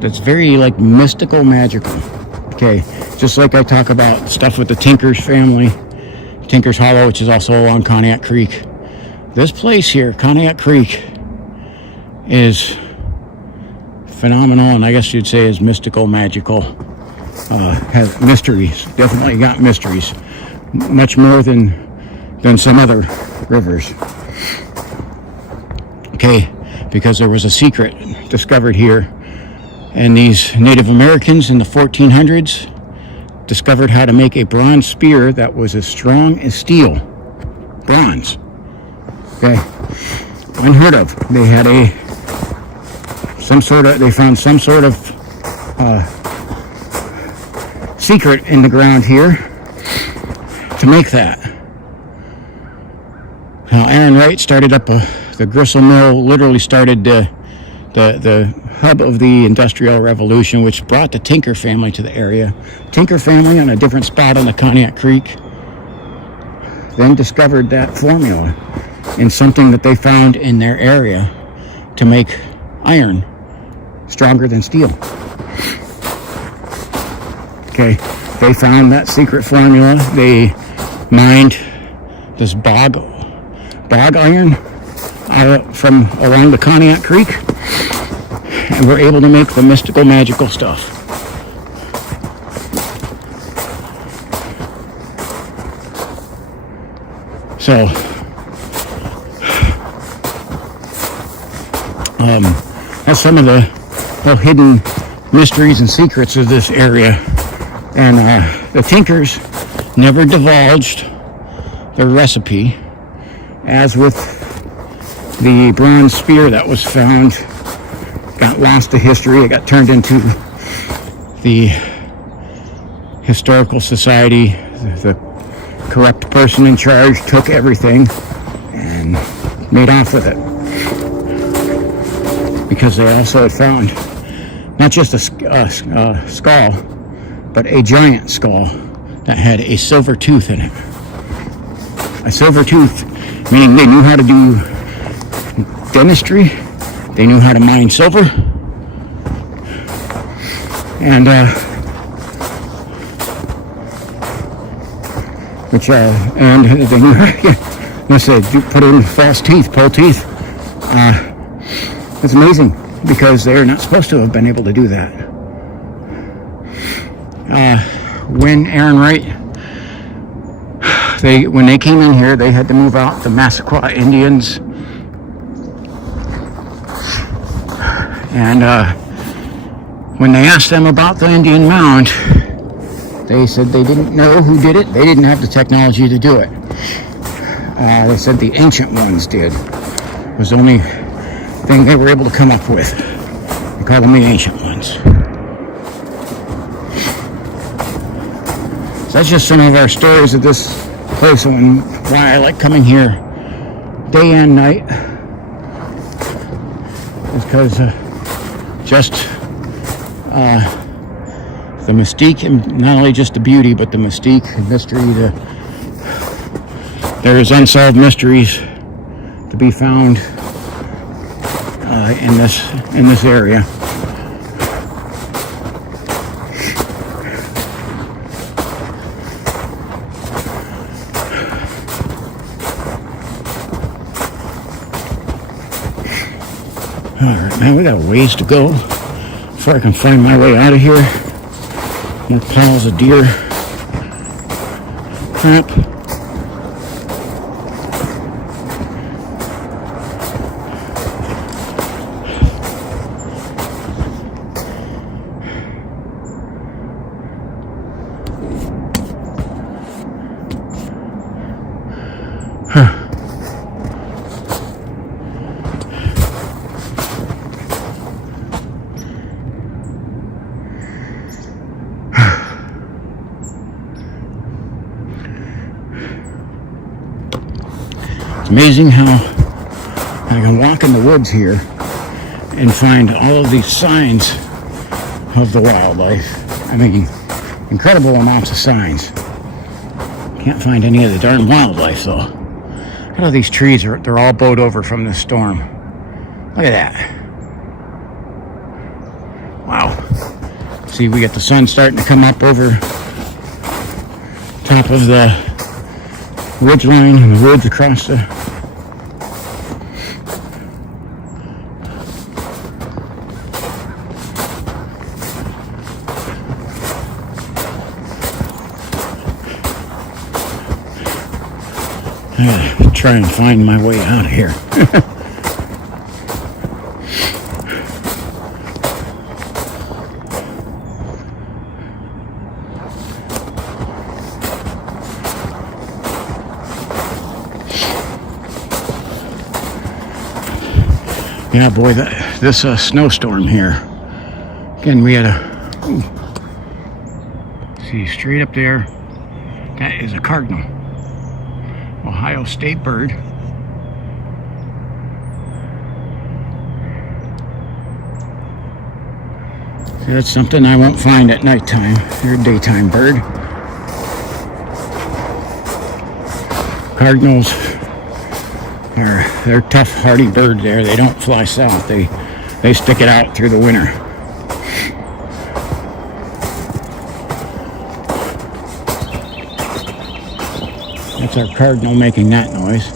that's very like mystical, magical. Okay, just like I talk about stuff with the Tinker's family, Tinker's Hollow, which is also along Conneaut Creek. This place here, Conneaut Creek, is phenomenal, and I guess you'd say is mystical, magical. Has mysteries, definitely got mysteries, much more than some other rivers. Okay, because there was a secret discovered here, and these Native Americans in the 1400s discovered how to make a bronze spear that was as strong as steel. Bronze. Okay, unheard of. They had they found some sort of secret in the ground here to make that. Now, Aaron Wright started up the gristle mill, literally started the hub of the Industrial Revolution, which brought the Tinker family to the area. Tinker family on a different spot on the Conneaut Creek then discovered that formula in something that they found in their area to make iron stronger than steel. Okay, they found that secret formula. They mined this bog iron from along the Conneaut Creek, and we're able to make the mystical, magical stuff. So, that's some of the hidden mysteries and secrets of this area. And the Tinkers never divulged their recipe, as with the bronze spear that was found. Got lost to history. It got turned into the Historical Society. The corrupt person in charge took everything and made off with it, because they also had found not just a skull, but a giant skull that had a silver tooth in it. A silver tooth, meaning they knew how to do dentistry. They knew how to mine silver, and they knew how to put in false teeth, pull teeth. It's amazing, because they're not supposed to have been able to do that. When Aaron Wright, when they came in here, they had to move out the Massaquoi Indians. And when they asked them about the Indian Mound, they said they didn't know who did it. They didn't have the technology to do it. They said the ancient ones did. It was the only thing they were able to come up with. They call them the ancient ones. So that's just some of our stories of this place and why I like coming here day and night. It's because just the mystique, and not only just the beauty, but the mystique, the mystery. There is unsolved mysteries to be found in this area. Alright, man, we got a ways to go before I can find my way out of here. More piles of deer crap. It's amazing how I can walk in the woods here and find all of these signs of the wildlife. I mean, incredible amounts of signs. Can't find any of the darn wildlife though. Look at all these trees, they're all bowed over from this storm. Look at that. Wow. See, we got the sun starting to come up over top of the ridge line and the woods across the I gotta try and find my way out of here. Yeah, boy, this snowstorm here. Again, we had see straight up there. That is a cardinal. Ohio State bird. So that's something I won't find at nighttime. They're a daytime bird. Cardinals they're tough, hardy birds there. They don't fly south. They stick it out through the winter. That's our cardinal making that noise.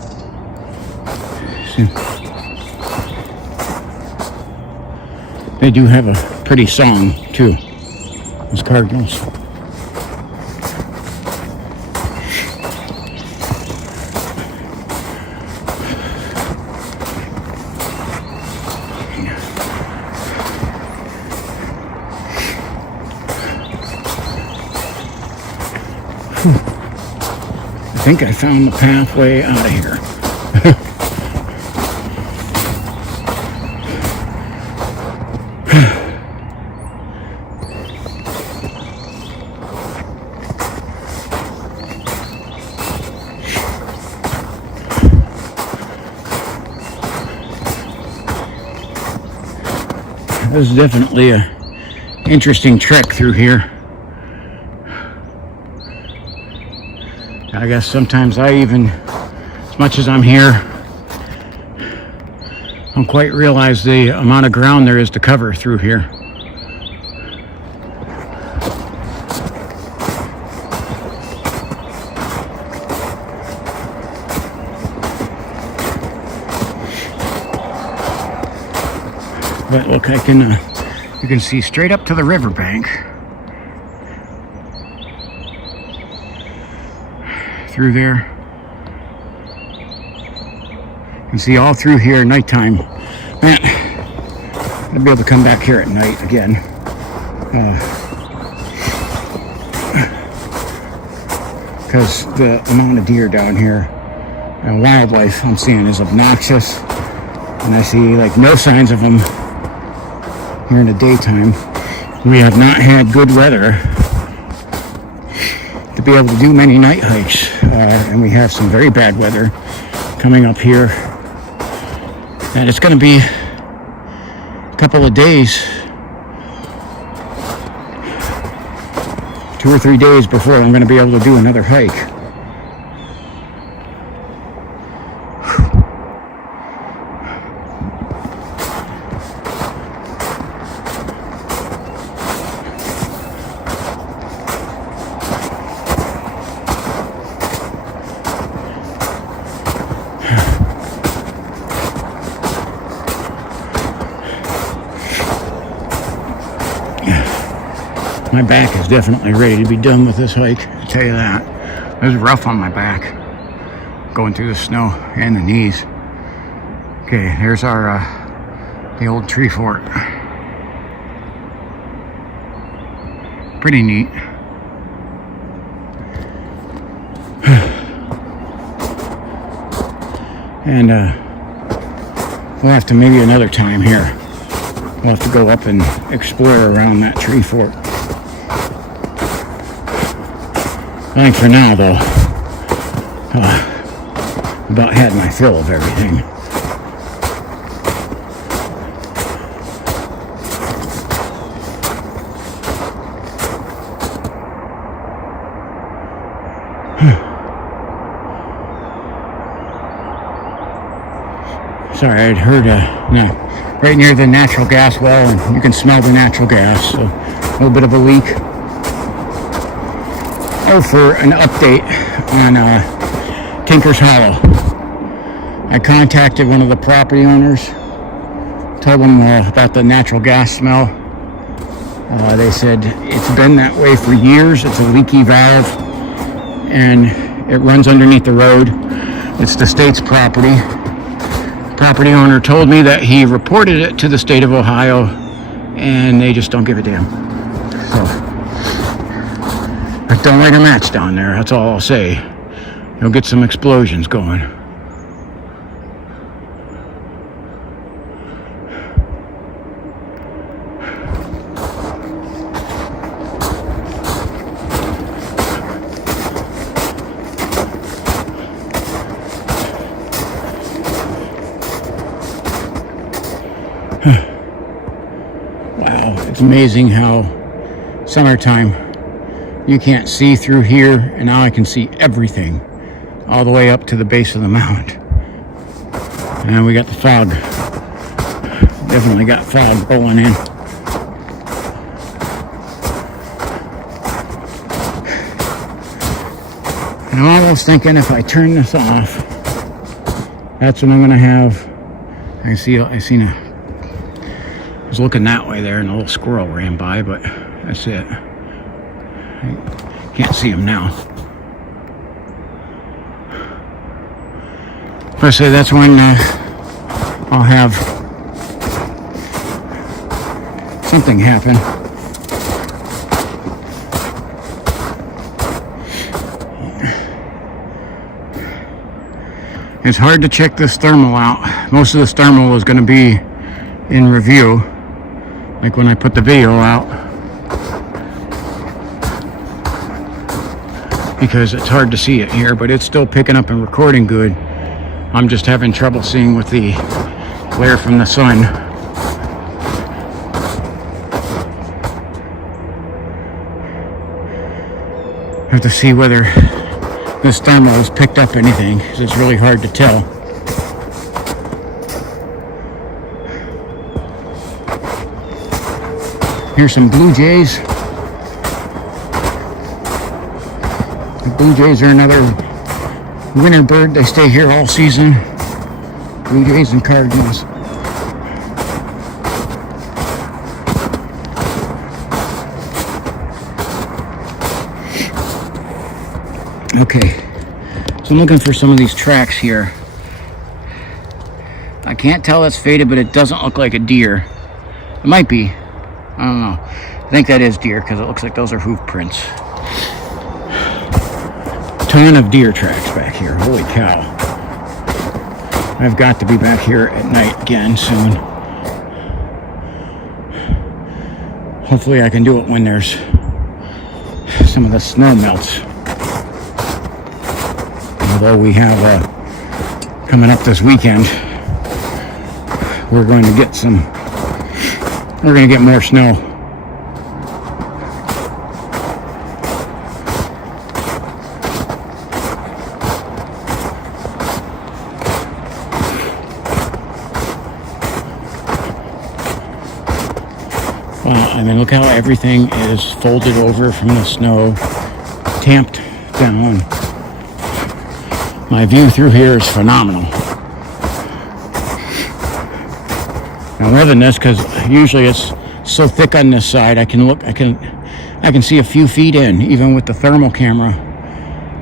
They do have a pretty song too, those cardinals. I think I found the pathway out of here. This is definitely an interesting trek through here. I guess sometimes I even, as much as I'm here, don't quite realize the amount of ground there is to cover through here. But look, you can see straight up to the riverbank. Through there. You can see all through here nighttime. Man, I'll be able to come back here at night again. Because the amount of deer down here and wildlife I'm seeing is obnoxious. And I see like no signs of them here in the daytime. We have not had good weather to be able to do many night hikes, and we have some very bad weather coming up here, and it's going to be a couple of days, 2 or 3 days before I'm going to be able to do another hike. My back is definitely ready to be done with this hike, I'll tell you that. It was rough on my back, going through the snow and the knees. Okay, here's our, the old tree fort. Pretty neat. And we'll have to maybe another time here. We'll have to go up and explore around that tree fort. I think for now, though, about had my fill of everything. Sorry, I'd heard right near the natural gas well, and you can smell the natural gas, so a little bit of a leak. Oh, for an update on Tinker's Hollow. I contacted one of the property owners, told them about the natural gas smell. They said it's been that way for years. It's a leaky valve, and it runs underneath the road. It's the state's property. Property owner told me that he reported it to the state of Ohio, and they just don't give a damn. So, but don't light a match down there. That's all I'll say. You'll get some explosions going. Wow, it's amazing how summertime you can't see through here, and now I can see everything all the way up to the base of the mound. And we got the fog. Definitely got fog rolling in. And I'm almost thinking if I turn this off, that's what I'm gonna have. I seen I was looking that way there, and a little squirrel ran by, but that's it. I can't see him now. But I say that's when I'll have something happen. It's hard to check this thermal out. Most of this thermal is going to be in review, like when I put the video out, because it's hard to see it here, but it's still picking up and recording good. I'm just having trouble seeing with the glare from the sun. I have to see whether this thermal has picked up anything, because it's really hard to tell. Here's some blue jays. The blue jays are another winter bird. They stay here all season. Blue jays and cardinals. Okay, so I'm looking for some of these tracks here. I can't tell that's faded, but it doesn't look like a deer. It might be. I don't know. I think that is deer because it looks like those are hoof prints. Ton of deer tracks back here. Holy cow. I've got to be back here at night again soon. Hopefully I can do it when there's some of the snow melts. Although we have coming up this weekend, we're going to get more snow. I mean, look how everything is folded over from the snow, tamped down. My view through here is phenomenal. I'm loving this because usually it's so thick on this side. I can see a few feet in, even with the thermal camera.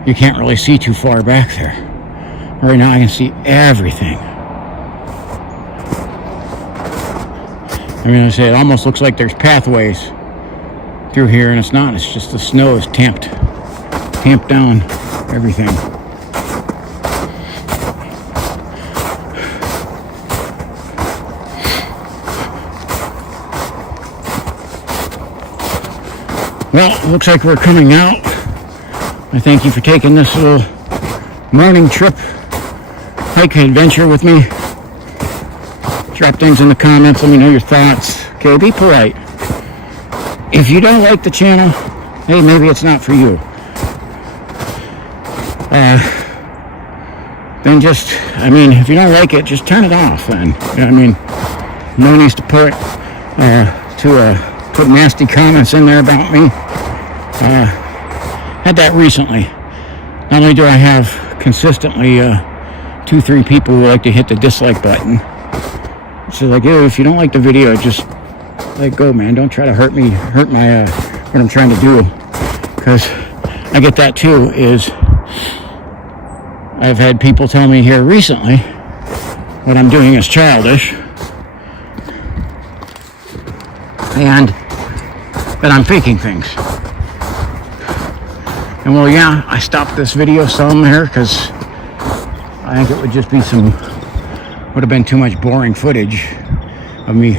You can't really see too far back there. Right now I can see everything. I mean, I say it almost looks like there's pathways through here, and it's not. It's just the snow is tamped down everything. Well, it looks like we're coming out. I thank you for taking this little morning trip hike adventure with me, drop things in the comments. Let me know your thoughts. Okay, be polite. If you don't like the channel, hey, maybe it's not for you. Then just, if you don't like it, just turn it off then. No need to put nasty comments in there about me. Had that recently. Not only do I have consistently 2-3 people who like to hit the dislike button. So like, if you don't like the video, just let go, man. Don't try to hurt my what I'm trying to do, because I get that too. I've had people tell me here recently what I'm doing is childish, and that I'm faking things. And well, yeah, I stopped this video some here because I think it would just be would have been too much boring footage of me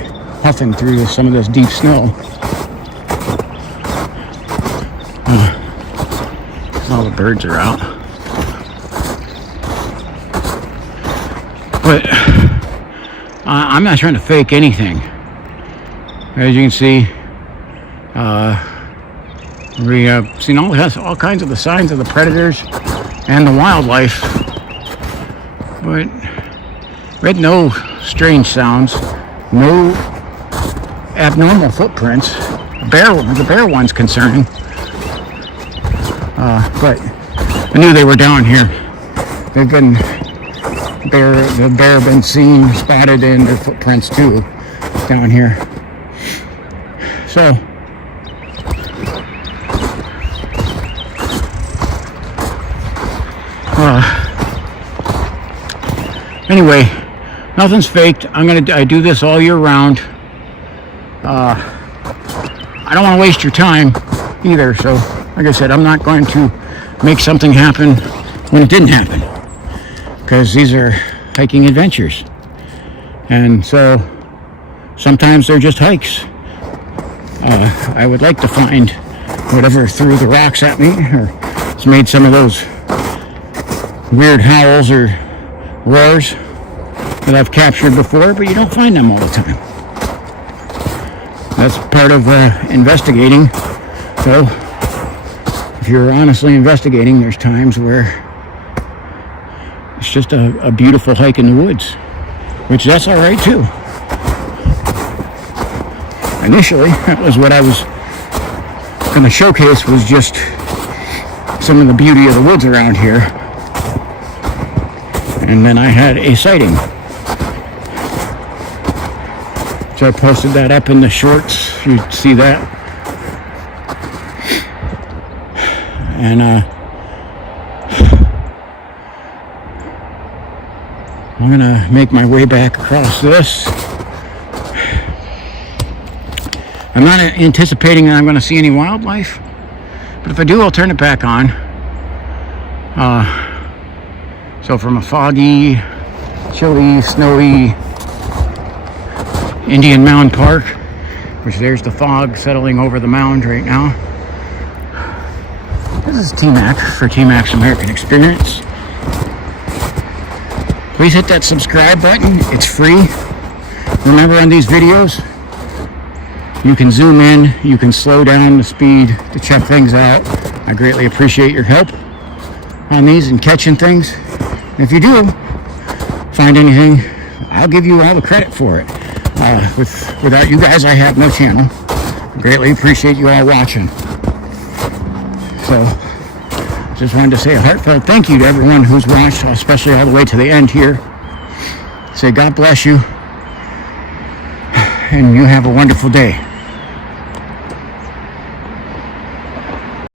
huffing through some of this deep snow. All the birds are out. But I'm not trying to fake anything. As you can see, we have seen all kinds of the signs of the predators and the wildlife, but we had no strange sounds, no abnormal footprints. The bear one's concerning, but I knew they were down here. The bear been seen, spotted in their footprints too, down here. So, anyway, nothing's faked. I do this all year round. I don't want to waste your time either. So, like I said, I'm not going to make something happen when it didn't happen, because these are hiking adventures. And so sometimes they're just hikes. I would like to find whatever threw the rocks at me or has made some of those weird howls or roars that I've captured before, but you don't find them all the time. That's part of investigating. So if you're honestly investigating, there's times where it's just a beautiful hike in the woods, which that's all right too. Initially, that was what I was going to showcase, was just some of the beauty of the woods around here. And then I had a sighting. So I posted that up in the shorts. You'd see that. And I'm going to make my way back across this. I'm not anticipating that I'm going to see any wildlife, but if I do, I'll turn it back on. So from a foggy, chilly, snowy Indian Mound Park, which there's the fog settling over the mound right now. This is T-Mac for T-Mac's American Experience. Please hit that subscribe button. It's free. Remember, on these videos, you can zoom in, you can slow down the speed to check things out. I greatly appreciate your help on these and catching things. And if you do find anything, I'll give you all the credit for it. Without you guys, I have no channel. I greatly appreciate you all watching. So, just wanted to say a heartfelt thank you to everyone who's watched, especially all the way to the end here. Say God bless you, and you have a wonderful day.